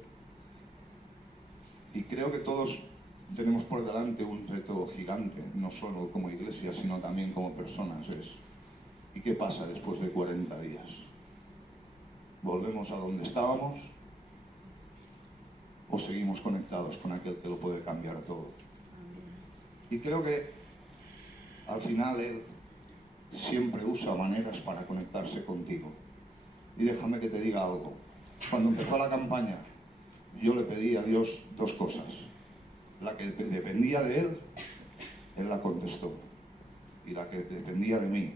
Y creo que todos tenemos por delante un reto gigante, no solo como iglesia, sino también como personas. ¿Y qué pasa después de 40 días? ¿Volvemos a donde estábamos? ¿O seguimos conectados con aquel que lo puede cambiar todo? Y creo que al final Él siempre usa maneras para conectarse contigo. Y déjame que te diga algo. Cuando empezó la campaña, yo le pedí a Dios dos cosas. La que dependía de Él, Él la contestó. Y la que dependía de mí,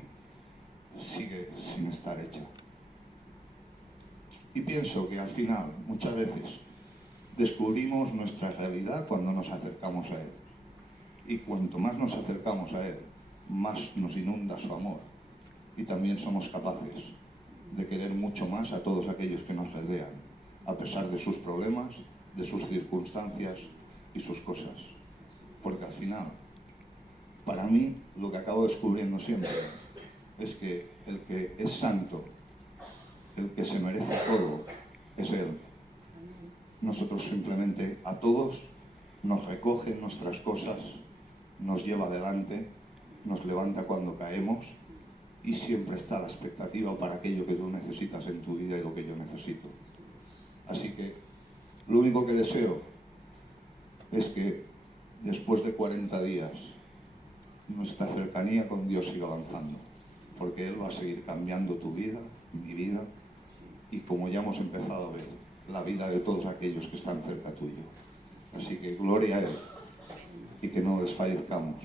sigue sin estar hecha. Y pienso que al final, muchas veces, descubrimos nuestra realidad cuando nos acercamos a Él. Y cuanto más nos acercamos a Él, más nos inunda su amor. Y también somos capaces de querer mucho más a todos aquellos que nos rodean, a pesar de sus problemas, de sus circunstancias y sus cosas. Porque al final, para mí, lo que acabo descubriendo siempre es que el que es santo, el que se merece todo, es Él. Nosotros simplemente a todos nos recoge nuestras cosas, nos lleva adelante, nos levanta cuando caemos y siempre está la expectativa para aquello que tú necesitas en tu vida y lo que yo necesito. Así que lo único que deseo es que después de 40 días nuestra cercanía con Dios siga avanzando, porque Él va a seguir cambiando tu vida, mi vida, y como ya hemos empezado a ver, la vida de todos aquellos que están cerca tuyo. Así que gloria a Él, y que no desfallezcamos,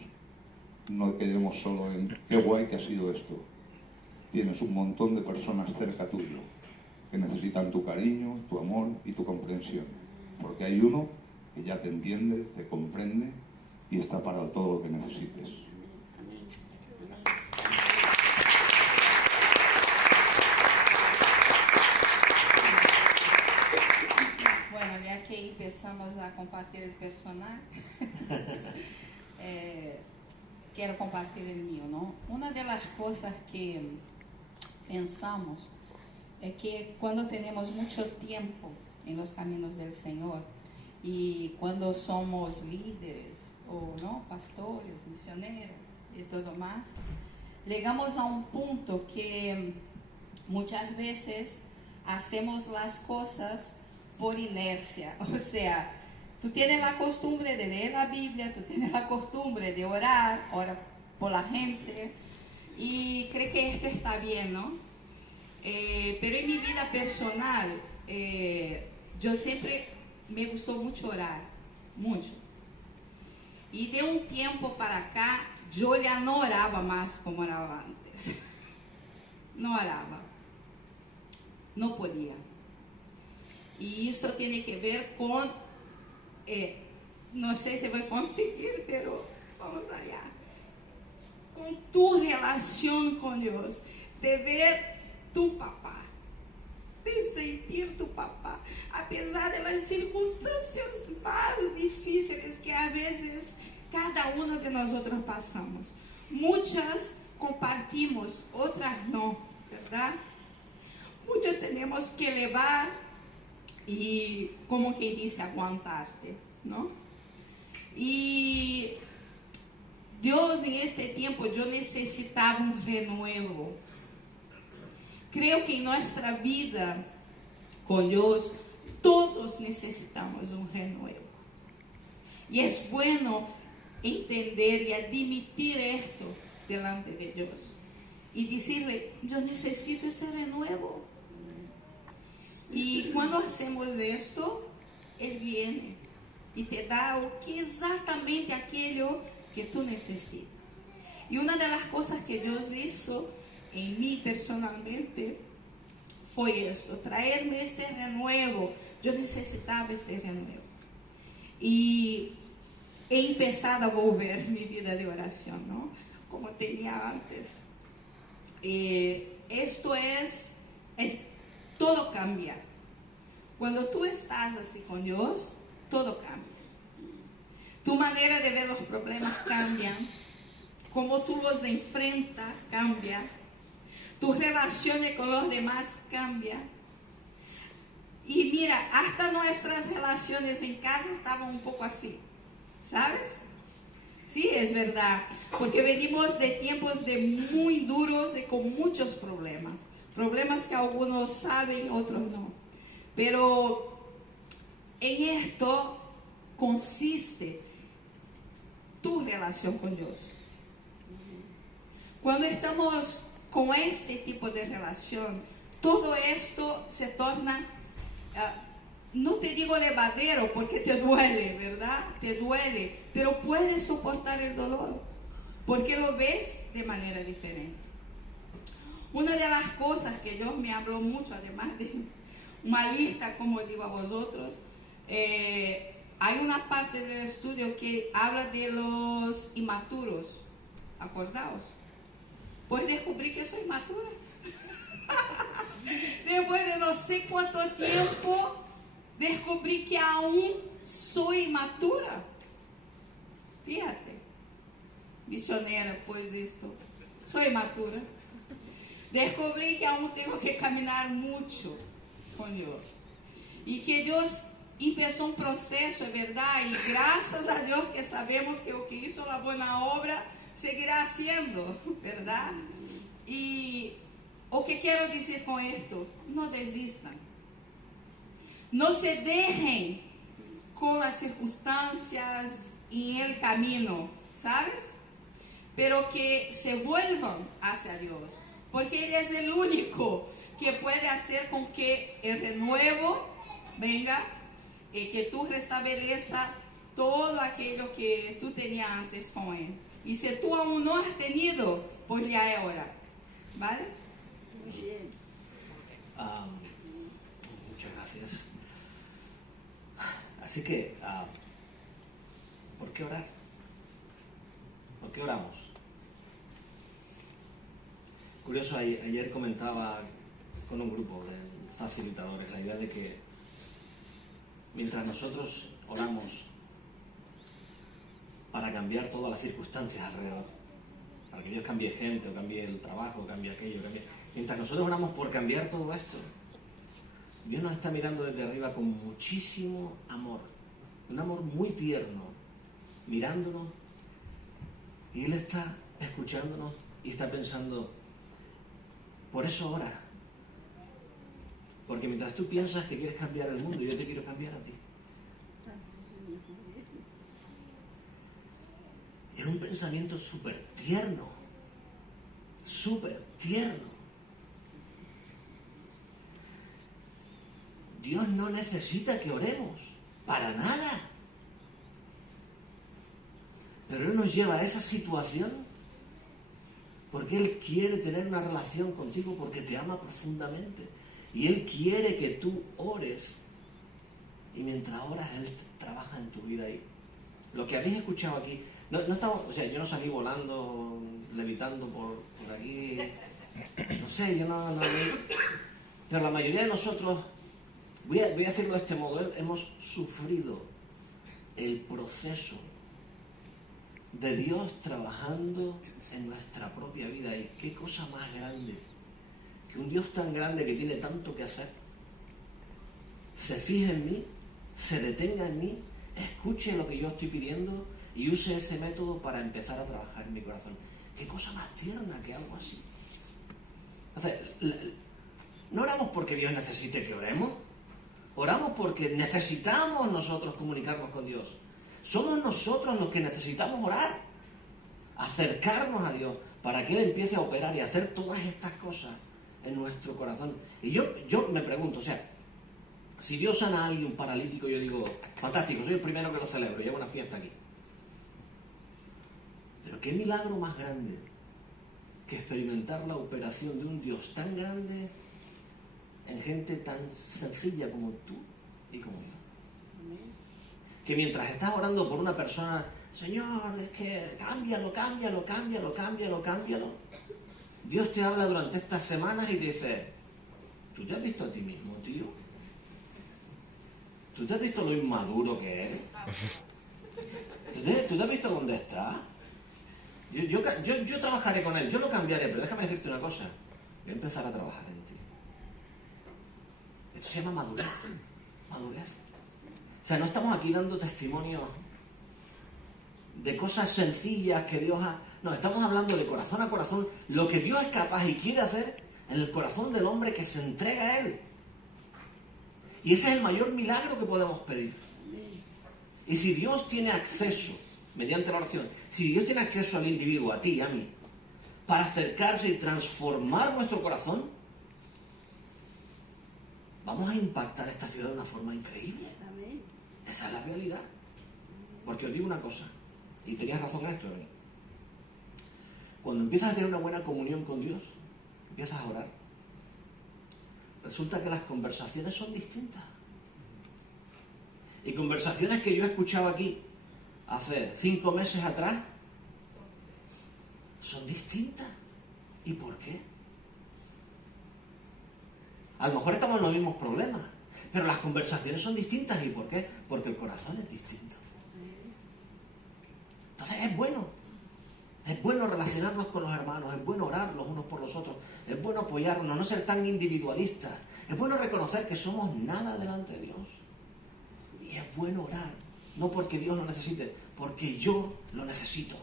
no quedemos solo en qué guay que ha sido esto. Tienes un montón de personas cerca tuyo que necesitan tu cariño, tu amor y tu comprensión, porque hay uno que ya te entiende, te comprende y está para todo lo que necesites. Bueno, ya que empezamos a compartir el personal, quiero compartir el mío, ¿no? Una de las cosas que pensamos es que cuando tenemos mucho tiempo en los caminos del Señor y cuando somos líderes o no pastores, misioneros y todo más, llegamos a un punto que muchas veces hacemos las cosas por inercia. O sea, tú tienes la costumbre de leer la Biblia, tú tienes la costumbre de orar por la gente y crees que esto está bien, ¿no? Pero en mi vida personal, yo siempre me gustó mucho orar, mucho. Y de un tiempo para acá, yo ya no oraba más como oraba antes. No oraba. No podía. Y esto tiene que ver con, no sé si voy a conseguir, pero vamos allá. Con tu relación con Dios, de ver tu papá, de sentir tu papá, a pesar de las circunstancias más difíciles que a veces cada uno de nosotros pasamos. Muchas compartimos, otras no, ¿verdad? Muchas tenemos que elevar y, como que dice, aguantarte, ¿no? Y Dios en este tiempo, yo necesitaba un renuevo. Creo que en nuestra vida con Dios, todos necesitamos un renuevo. Y es bueno entender y admitir esto delante de Dios. Y decirle, yo necesito ese renuevo. Y cuando hacemos esto, Él viene y te da exactamente aquello que tú necesitas. Y una de las cosas que Dios hizo en mí personalmente fue esto, traerme este renuevo. Yo necesitaba este renuevo. Y he empezado a volver mi vida de oración, ¿no? Como tenía antes. Esto es todo cambia. Cuando tú estás así con Dios, todo cambia. Tu manera de ver los problemas cambia. Cómo tú los enfrentas cambia. Tus relaciones con los demás cambian. Y mira, hasta nuestras relaciones en casa estaban un poco así, ¿sabes? Sí, es verdad, porque venimos de tiempos de muy duros y con muchos problemas. Problemas que algunos saben, otros no. Pero en esto consiste tu relación con Dios. Cuando estamos con este tipo de relación, todo esto se torna, no te digo llevadero porque te duele, ¿verdad? Te duele, pero puedes soportar el dolor porque lo ves de manera diferente. Una de las cosas que Dios me habló mucho, además de una lista, como digo a vosotros, hay una parte del estudio que habla de los inmaturos. Acordaos. Pues descubrí que soy matura. Después de no sé cuánto tiempo, descubrí que aún soy matura. Fíjate, misionera, pues esto, soy matura. Descubrí que aún tengo que caminar mucho con Dios. Y que Dios empezó un proceso, es verdad, y gracias a Dios que sabemos que el que hizo la buena obra seguirá haciendo, ¿verdad? Y lo que quiero decir con esto, no desistan. No se dejen con las circunstancias en el camino, ¿sabes? Pero que se vuelvan hacia Dios, porque Él es el único que puede hacer con que el renuevo venga y que tú restablezcas todo aquello que tú tenías antes con Él. Y si tú aún no has tenido, pues ya es hora, ¿vale? Muy bien. Muchas gracias. Así que, ¿por qué orar? ¿Por qué oramos? Curioso, ayer comentaba con un grupo de facilitadores la idea de que mientras nosotros oramos para cambiar todas las circunstancias alrededor, para que Dios cambie gente, o cambie el trabajo, o cambie aquello, mientras nosotros oramos por cambiar todo esto, Dios nos está mirando desde arriba con muchísimo amor, un amor muy tierno, mirándonos, y Él está escuchándonos y está pensando, por eso ora, porque mientras tú piensas que quieres cambiar el mundo, yo te quiero cambiar a ti. Es un pensamiento súper tierno, súper tierno. Dios no necesita que oremos, para nada. Pero Él nos lleva a esa situación porque Él quiere tener una relación contigo, porque te ama profundamente. Y Él quiere que tú ores. Y mientras oras, Él trabaja en tu vida. Y lo que habéis escuchado aquí, no estamos, o sea, yo no salí volando, levitando por aquí. No sé, yo no. Pero la mayoría de nosotros, voy a decirlo de este modo, hemos sufrido el proceso de Dios trabajando en nuestra propia vida. Y qué cosa más grande, que un Dios tan grande que tiene tanto que hacer, se fije en mí, se detenga en mí, escuche lo que yo estoy pidiendo y use ese método para empezar a trabajar en mi corazón. Qué cosa más tierna que algo así. Entonces, no oramos porque Dios necesite que oremos, oramos porque necesitamos nosotros comunicarnos con Dios. Somos nosotros los que necesitamos orar, acercarnos a Dios para que Él empiece a operar y a hacer todas estas cosas en nuestro corazón. Y yo me pregunto, o sea, si Dios sana a alguien, un paralítico, yo digo, fantástico, soy el primero que lo celebro, llevo una fiesta aquí. Pero qué milagro más grande que experimentar la operación de un Dios tan grande en gente tan sencilla como tú y como yo. Que mientras estás orando por una persona, Señor, es que cámbialo, Dios te habla durante estas semanas y te dice, ¿tú te has visto a ti mismo, tío? ¿Tú te has visto lo inmaduro que eres? ¿Tú te has visto dónde estás? Yo trabajaré con él, yo lo cambiaré, pero déjame decirte una cosa, voy a empezar a trabajar en ti. Esto se llama madurez. O sea, no estamos aquí dando testimonio de cosas sencillas que Dios ha... No, estamos hablando de corazón a corazón. Lo que Dios es capaz y quiere hacer en el corazón del hombre que se entrega a Él. Y ese es el mayor milagro que podemos pedir. Y si Dios tiene acceso, mediante la oración, si Dios tiene acceso al individuo, a ti y a mí, para acercarse y transformar nuestro corazón, vamos a impactar esta ciudad de una forma increíble. Esa es la realidad. Porque os digo una cosa, y tenías razón en esto, ¿eh? Cuando empiezas a tener una buena comunión con Dios, empiezas a orar, resulta que las conversaciones son distintas. Y conversaciones que yo escuchaba aquí hace 5 meses atrás son distintas. ¿Y por qué? A lo mejor estamos en los mismos problemas, pero las conversaciones son distintas. ¿Y por qué? Porque el corazón es distinto. Entonces es bueno relacionarnos con los hermanos, es bueno orar los unos por los otros, es bueno apoyarnos, no ser tan individualistas, es bueno reconocer que somos nada delante de Dios. Y es bueno orar, no porque Dios lo necesite, porque yo lo necesito.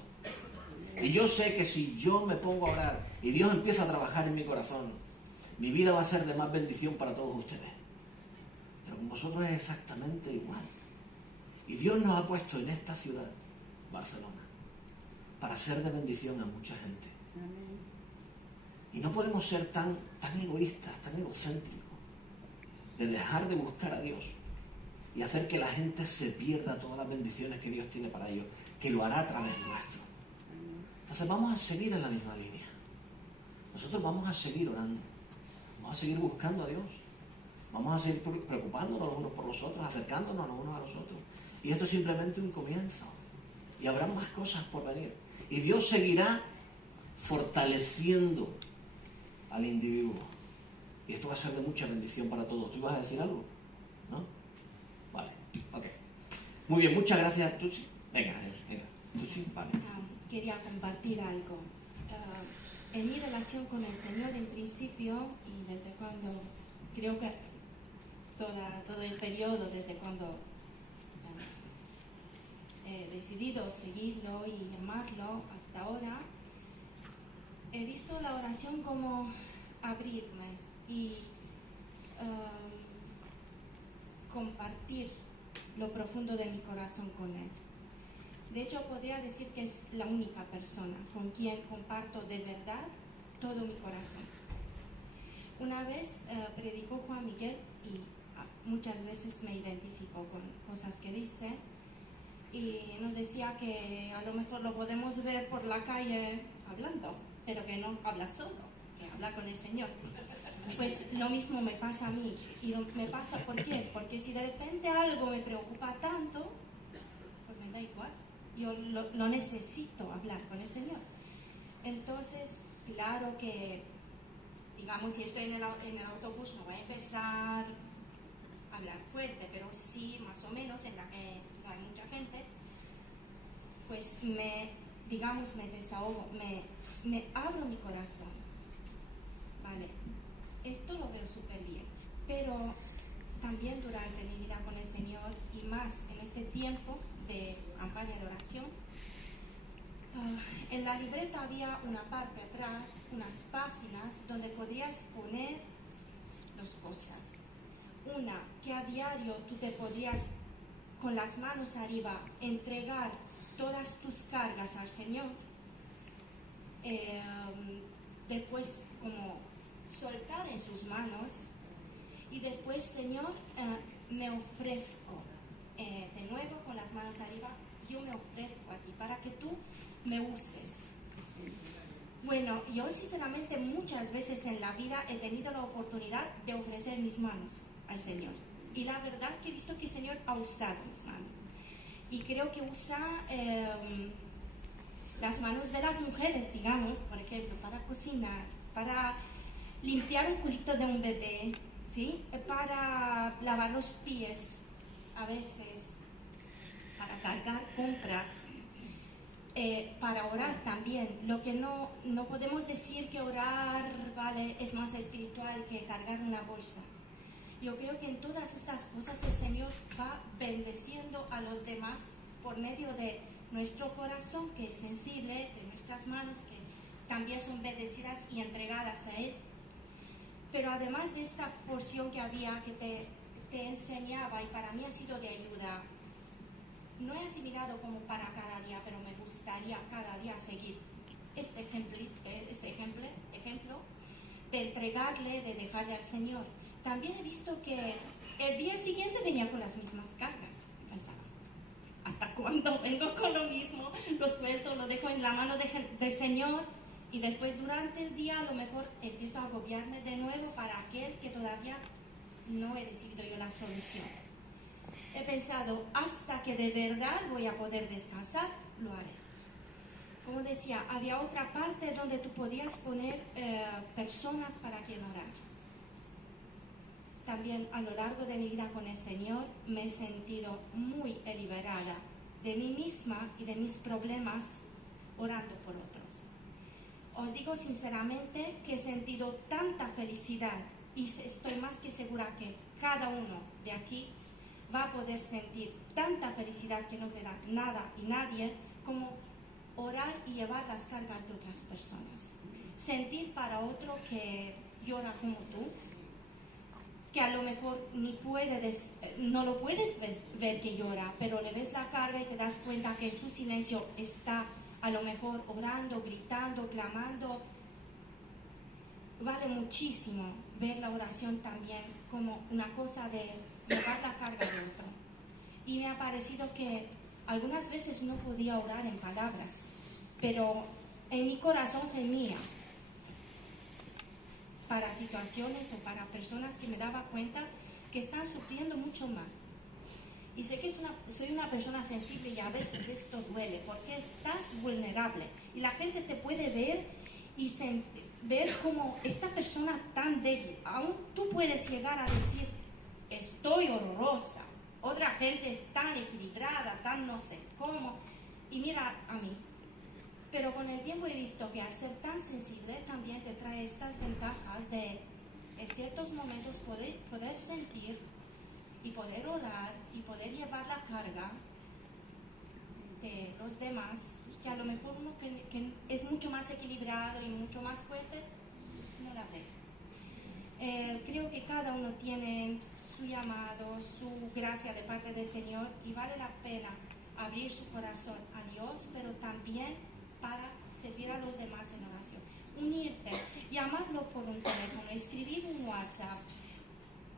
Y yo sé que si yo me pongo a orar y Dios empieza a trabajar en mi corazón, mi vida va a ser de más bendición para todos ustedes. Pero con vosotros es exactamente igual. Y Dios nos ha puesto en esta ciudad, Barcelona, para ser de bendición a mucha gente. Y no podemos ser tan egoístas, tan egocéntricos, de dejar de buscar a Dios y hacer que la gente se pierda todas las bendiciones que Dios tiene para ellos, que lo hará a través nuestro. Entonces vamos a seguir en la misma línea. Nosotros vamos a seguir orando, vamos a seguir buscando a Dios, vamos a seguir preocupándonos los unos por los otros, acercándonos los unos a los otros. Y esto es simplemente un comienzo. Y habrá más cosas por venir. Y Dios seguirá fortaleciendo al individuo. Y esto va a ser de mucha bendición para todos. ¿Tú ibas a decir algo? ¿No? Vale, ok. Muy bien, muchas gracias, Tuchi. Venga, Tuchi, vale. Quería compartir algo. En mi relación con el Señor, en principio, y desde cuando, creo que todo el periodo, desde cuando he decidido seguirlo y amarlo hasta ahora, he visto la oración como abrirme y compartir lo profundo de mi corazón con Él. De hecho, podría decir que es la única persona con quien comparto de verdad todo mi corazón. Una vez predicó Juan Miguel y muchas veces me identifico con cosas que dice, y nos decía que a lo mejor lo podemos ver por la calle hablando, pero que no habla solo, que habla con el Señor. Pues lo mismo me pasa a mí. Y me pasa, ¿por qué? Porque si de repente algo me preocupa tanto, pues me da igual. Yo lo necesito hablar con el Señor. Entonces, claro que, digamos, si estoy en el autobús, no voy a empezar a hablar fuerte, pero sí, más o menos, en la que no hay mucha gente, pues me desahogo, me abro mi corazón. Vale, esto lo veo súper bien, pero también durante mi vida con el Señor y más en este tiempo de campaña de oración, en la libreta había una parte atrás, unas páginas donde podrías poner 2 cosas. Una, que a diario tú te podrías, con las manos arriba, entregar todas tus cargas al Señor. Después, como soltar en sus manos. Y después, Señor, me ofrezco. De nuevo, con las manos arriba, yo me ofrezco a ti para que tú me uses. Bueno, yo sinceramente muchas veces en la vida he tenido la oportunidad de ofrecer mis manos al Señor. Y la verdad que he visto que el Señor ha usado mis manos. Y creo que usa las manos de las mujeres, digamos, por ejemplo, para cocinar, para limpiar un culito de un bebé, ¿sí? Para lavar los pies, a veces, para cargar compras, para orar también. Lo que no podemos decir que orar, ¿vale?, es más espiritual que cargar una bolsa. Yo creo que en todas estas cosas el Señor va bendeciendo a los demás por medio de nuestro corazón, que es sensible, de nuestras manos, que también son bendecidas y entregadas a Él. Pero además de esta porción que había que te enseñaba y para mí ha sido de ayuda, no he asimilado como para cada día, pero me gustaría cada día seguir este ejemplo de entregarle, de dejarle al Señor. También he visto que el día siguiente venía con las mismas cargas. Pensaba, ¿hasta cuándo vengo con lo mismo? Lo suelto, lo dejo en la mano del Señor y después durante el día a lo mejor empiezo a agobiarme de nuevo para aquel que todavía no he recibido yo la solución. He pensado, hasta que de verdad voy a poder descansar, lo haré. Como decía, había otra parte donde tú podías poner personas para quien orar. También a lo largo de mi vida con el Señor me he sentido muy liberada de mí misma y de mis problemas orando por otros. Os digo sinceramente que he sentido tanta felicidad y estoy más que segura que cada uno de aquí va a poder sentir tanta felicidad que no te da nada y nadie como orar y llevar las cargas de otras personas. Sentir para otro que llora como tú, que a lo mejor no lo puedes ver que llora, pero le ves la carga y te das cuenta que en su silencio está a lo mejor orando, gritando, clamando. Vale muchísimo ver la oración también como una cosa de llevar la carga de otro. Y me ha parecido que algunas veces no podía orar en palabras, pero en mi corazón gemía para situaciones o para personas que me daba cuenta que están sufriendo mucho más. Y sé que soy una persona sensible y a veces esto duele porque estás vulnerable y la gente te puede ver y ver como esta persona tan débil. Aún tú puedes llegar a decir, estoy horrorosa. Otra gente es tan equilibrada, tan no sé cómo. Y mira a mí. Pero con el tiempo he visto que al ser tan sensible también te trae estas ventajas de en ciertos momentos poder sentir y poder orar y poder llevar la carga de los demás, que a lo mejor uno que es mucho más equilibrado y mucho más fuerte no la ve. Creo que cada uno tiene su llamado, su gracia de parte del Señor y vale la pena abrir su corazón a Dios, pero también para servir a los demás en oración. Unirte, llamarlo por un teléfono, escribir un WhatsApp,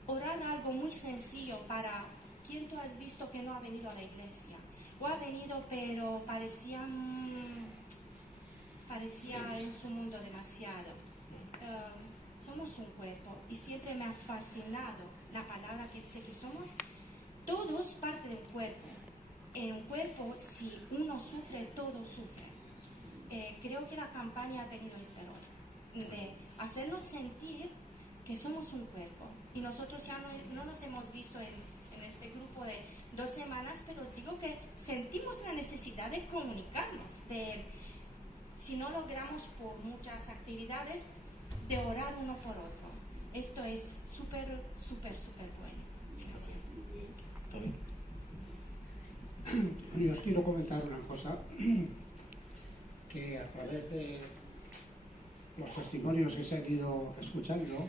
orar algo muy sencillo para quien tú has visto que no ha venido a la iglesia o ha venido pero parecía en su mundo demasiado. Somos un cuerpo y siempre me ha fascinado la palabra que dice que somos todos parte del cuerpo. En un cuerpo, si uno sufre, todos sufren. Creo que la campaña ha tenido este rol de hacernos sentir que somos un cuerpo. Y nosotros ya no nos hemos visto en este grupo de 2 semanas, pero os digo que sentimos la necesidad de comunicarnos, si no logramos por muchas actividades, de orar uno por otro. Esto es súper bueno. Gracias. Yo os quiero comentar una cosa que a través de los testimonios que se han ido escuchando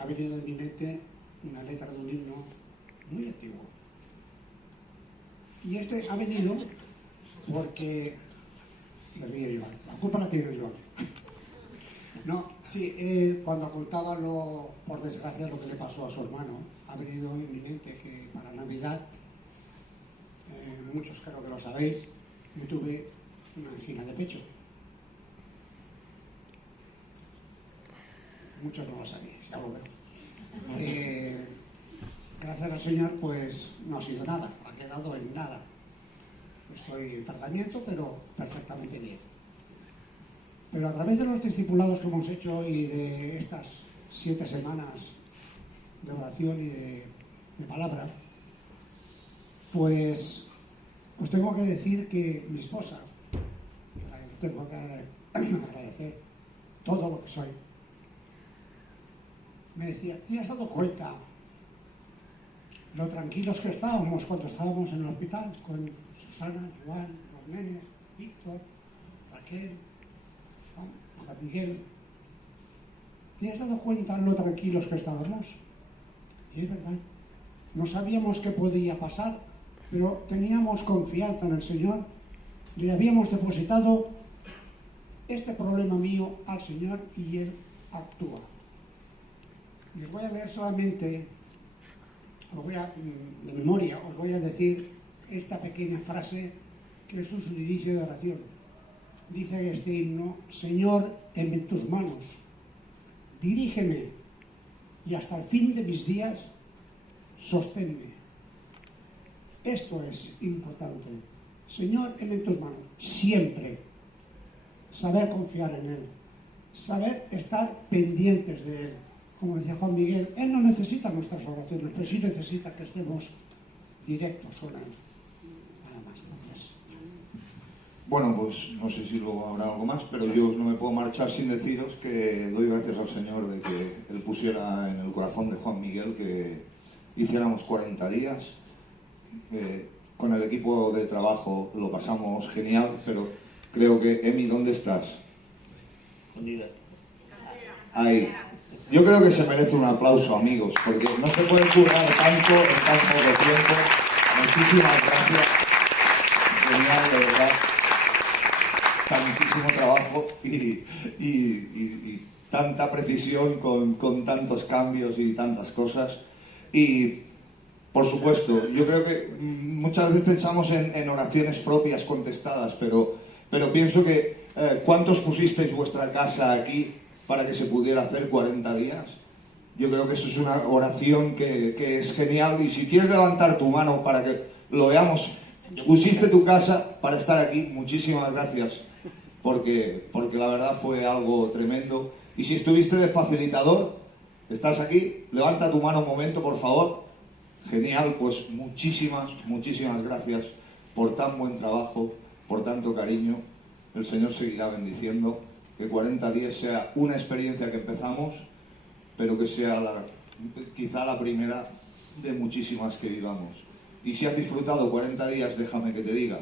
ha venido en mi mente una letra de un himno muy antiguo. Y este ha venido porque se ríe Joan, la culpa la tiene Joan. No, sí, cuando contaba por desgracia lo que le pasó a su hermano, ha venido en mi mente que para Navidad, muchos creo que lo sabéis, yo tuve una angina de pecho. Muchos no lo sabéis, ya lo veo. Gracias al Señor, pues no ha sido nada, ha quedado en nada. Estoy en tratamiento, pero perfectamente bien. Pero a través de los discipulados que hemos hecho y de estas 7 semanas de oración y de palabra, pues os tengo que decir que mi esposa, a la que tengo que agradecer todo lo que soy, me decía, ¿te has dado cuenta lo tranquilos que estábamos cuando estábamos en el hospital con Susana, Joan, los nenes, Víctor, Raquel, Juan Miguel? ¿te has dado cuenta lo tranquilos que estábamos? Y es verdad, no sabíamos qué podía pasar, pero teníamos confianza en el Señor, le habíamos depositado este problema mío al Señor y Él actúa. Y os voy a leer solamente, de memoria, os voy a decir esta pequeña frase que es su inicio de oración. Dice este himno: Señor, en tus manos, dirígeme y hasta el fin de mis días sosténme. Esto es importante. Señor, en tus manos, siempre. Saber confiar en Él, saber estar pendientes de Él. Como decía Juan Miguel, Él no necesita nuestras oraciones, pero sí necesita que estemos directos con Él. Nada más, gracias. Bueno, pues no sé si luego habrá algo más, pero yo no me puedo marchar sin deciros que doy gracias al Señor de que Él pusiera en el corazón de Juan Miguel que hiciéramos 40 días. Con el equipo de trabajo lo pasamos genial, pero creo que, Emi, ¿dónde estás? Ahí. Yo creo que se merece un aplauso, amigos, porque no se puede currar tanto en tan poco tiempo. Muchísimas gracias. Genial, de verdad. Tantísimo trabajo y tanta precisión con tantos cambios y tantas cosas. Y, por supuesto, yo creo que muchas veces pensamos en oraciones propias contestadas, pero pienso que ¿cuántos pusisteis vuestra casa aquí para que se pudiera hacer 40 días? Yo creo que eso es una oración que es genial, y si quieres levantar tu mano para que lo veamos, pusiste tu casa para estar aquí, muchísimas gracias, porque la verdad fue algo tremendo. Y si estuviste de facilitador, estás aquí, levanta tu mano un momento, por favor. Genial, pues muchísimas gracias por tan buen trabajo, por tanto cariño. El Señor seguirá bendiciendo. Que 40 días sea una experiencia que empezamos, pero que sea quizá la primera de muchísimas que vivamos. Y si has disfrutado 40 días, déjame que te diga,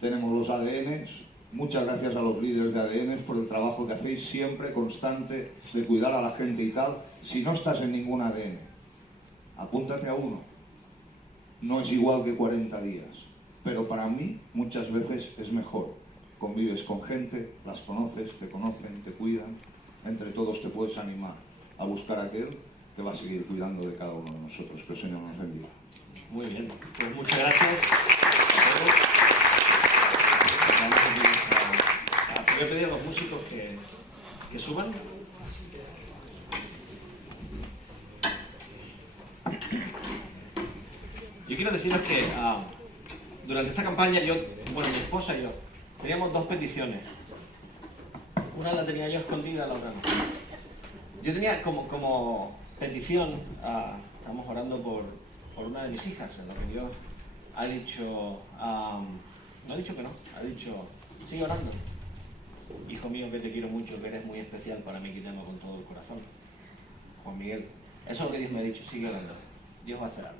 tenemos los ADNs. Muchas gracias a los líderes de ADNs por el trabajo que hacéis siempre, constante, de cuidar a la gente y tal. Si no estás en ningún ADN, apúntate a uno. No es igual que 40 días, pero para mí muchas veces es mejor. Convives con gente, las conoces, te conocen, te cuidan. Entre todos te puedes animar a buscar a aquel que va a seguir cuidando de cada uno de nosotros. Que el Señor nos bendiga. Muy bien, pues muchas gracias. Voy a pedir a los músicos que suban. Yo quiero deciros que durante esta campaña mi esposa y yo, teníamos dos peticiones. Una la tenía yo escondida, la otra no. Yo tenía como petición, estamos orando por una de mis hijas, en lo que Dios ha dicho, no ha dicho que no, ha dicho, sigue orando. Hijo mío, que te quiero mucho, que eres muy especial para mí, que te amo con todo el corazón. Juan Miguel, eso es lo que Dios me ha dicho, sigue orando. Dios va a hacer algo.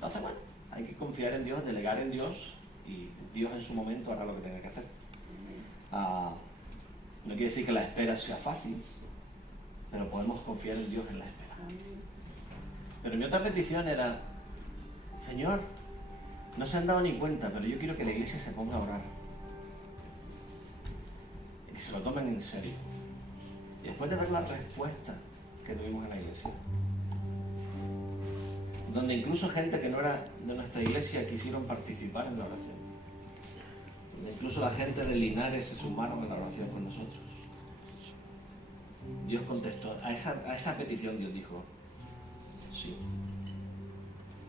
No hace mal, hay que confiar en Dios, delegar en Dios, y Dios en su momento hará lo que tenga que hacer. No quiere decir que la espera sea fácil, pero podemos confiar en Dios en la espera. Pero mi otra petición era, Señor, no se han dado ni cuenta, pero yo quiero que la iglesia se ponga a orar. Y que se lo tomen en serio. Y después de ver la respuesta que tuvimos en la iglesia, donde incluso gente que no era de nuestra iglesia quisieron participar en la oración. Donde incluso la gente de Linares se sumaron a la oración con nosotros. Dios contestó, a esa petición Dios dijo, sí.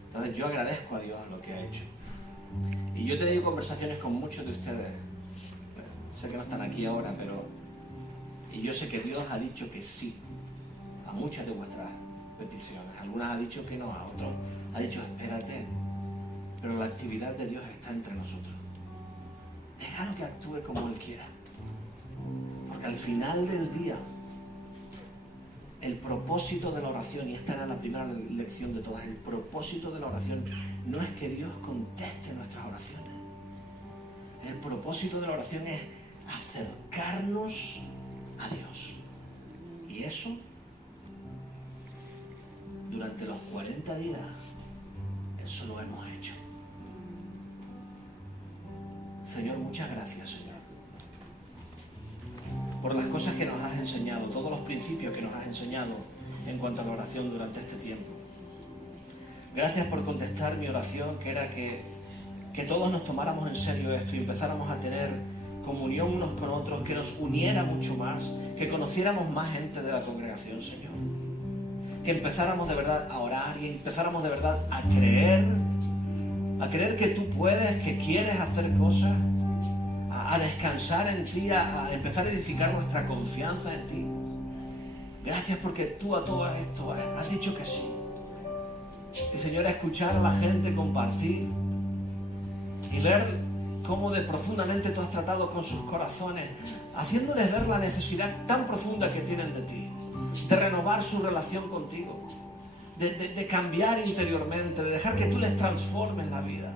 Entonces yo agradezco a Dios lo que ha hecho. Y yo he tenido conversaciones con muchos de ustedes. Sé que no están aquí ahora, y yo sé que Dios ha dicho que sí a muchas de vuestras peticiones. Algunas ha dicho que no, a otros ha dicho espérate. Pero la actividad de Dios está entre nosotros. Déjalo que actúe como Él quiera. Porque al final del día, el propósito de la oración, y esta era la primera lección de todas, el propósito de la oración no es que Dios conteste nuestras oraciones. El propósito de la oración es acercarnos a Dios. Y eso, durante los 40 días, eso lo hemos hecho. Señor, muchas gracias, Señor, por las cosas que nos has enseñado, todos los principios que nos has enseñado en cuanto a la oración durante este tiempo. Gracias por contestar mi oración, que era que todos nos tomáramos en serio esto y empezáramos a tener comunión unos con otros, que nos uniera mucho más, que conociéramos más gente de la congregación, Señor. Que empezáramos de verdad a orar y empezáramos de verdad a creer que tú puedes, que quieres hacer cosas, a descansar en ti, a empezar a edificar nuestra confianza en ti. Gracias porque tú a todo esto has dicho que sí. Y Señor, a escuchar a la gente compartir y ver cómo de profundamente tú has tratado con sus corazones, haciéndoles ver la necesidad tan profunda que tienen de ti, de renovar su relación contigo, de cambiar interiormente, de dejar que tú les transformes la vida.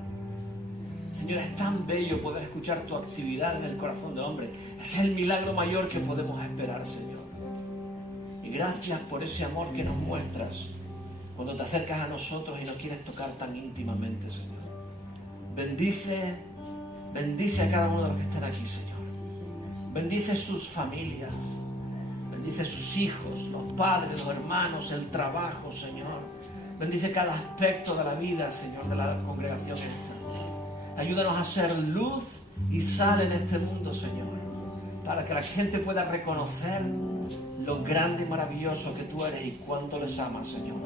Señor, es tan bello poder escuchar tu actividad en el corazón del hombre. Es el milagro mayor que podemos esperar, Señor. Y gracias por ese amor que nos muestras cuando te acercas a nosotros y nos quieres tocar tan íntimamente, Señor. Bendice a cada uno de los que están aquí, Señor. Bendice sus familias, bendice sus hijos, los padres, los hermanos, el trabajo, Señor. Bendice cada aspecto de la vida, Señor, de la congregación esta. Ayúdanos a ser luz y sal en este mundo, Señor, para que la gente pueda reconocer lo grande y maravilloso que tú eres y cuánto les amas, Señor.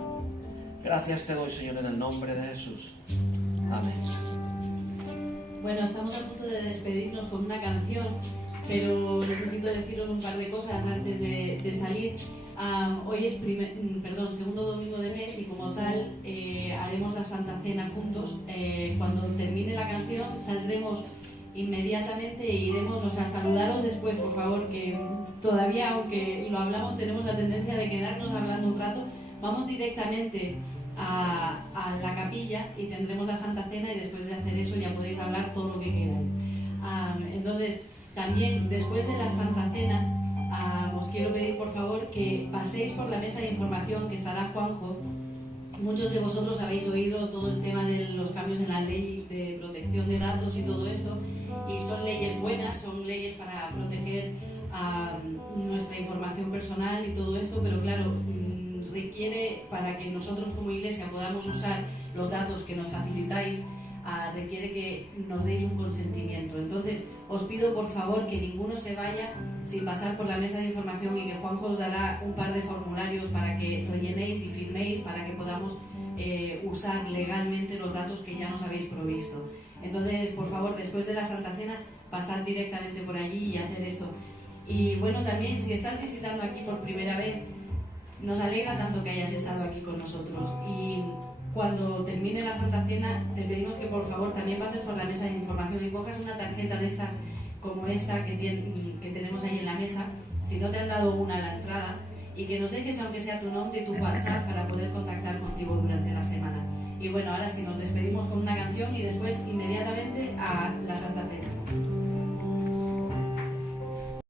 Gracias te doy, Señor, en el nombre de Jesús. Amén. Bueno, estamos a punto de despedirnos con una canción, pero necesito deciros un par de cosas antes de salir. Hoy es segundo domingo de mes y como tal haremos la Santa Cena juntos. Cuando termine la canción saldremos inmediatamente e iremos a saludaros después, por favor, que todavía, aunque lo hablamos, tenemos la tendencia de quedarnos hablando un rato. Vamos directamente a la capilla y tendremos la Santa Cena y después de hacer eso ya podéis hablar todo lo que queráis. Entonces, también después de la Santa Cena os quiero pedir por favor que paséis por la mesa de información que estará Juanjo. Muchos de vosotros habéis oído todo el tema de los cambios en la ley de protección de datos y todo eso, y son leyes buenas, son leyes para proteger nuestra información personal y todo esto, pero claro, requiere, para que nosotros como iglesia podamos usar los datos que nos facilitáis, requiere que nos deis un consentimiento. Entonces os pido por favor que ninguno se vaya sin pasar por la mesa de información y que Juanjo os dará un par de formularios para que rellenéis y firméis para que podamos usar legalmente los datos que ya nos habéis provisto. Entonces, por favor, después de la Santa Cena, pasad directamente por allí y hacer esto. Y bueno, también si estás visitando aquí por primera vez, nos alegra tanto que hayas estado aquí con nosotros, y cuando termine la Santa Cena te pedimos que por favor también pases por la mesa de información y cojas una tarjeta de estas como esta que tenemos ahí en la mesa, si no te han dado una a la entrada, y que nos dejes aunque sea tu nombre y tu WhatsApp para poder contactar contigo durante la semana. Y bueno, ahora sí, nos despedimos con una canción y después inmediatamente a la Santa Cena.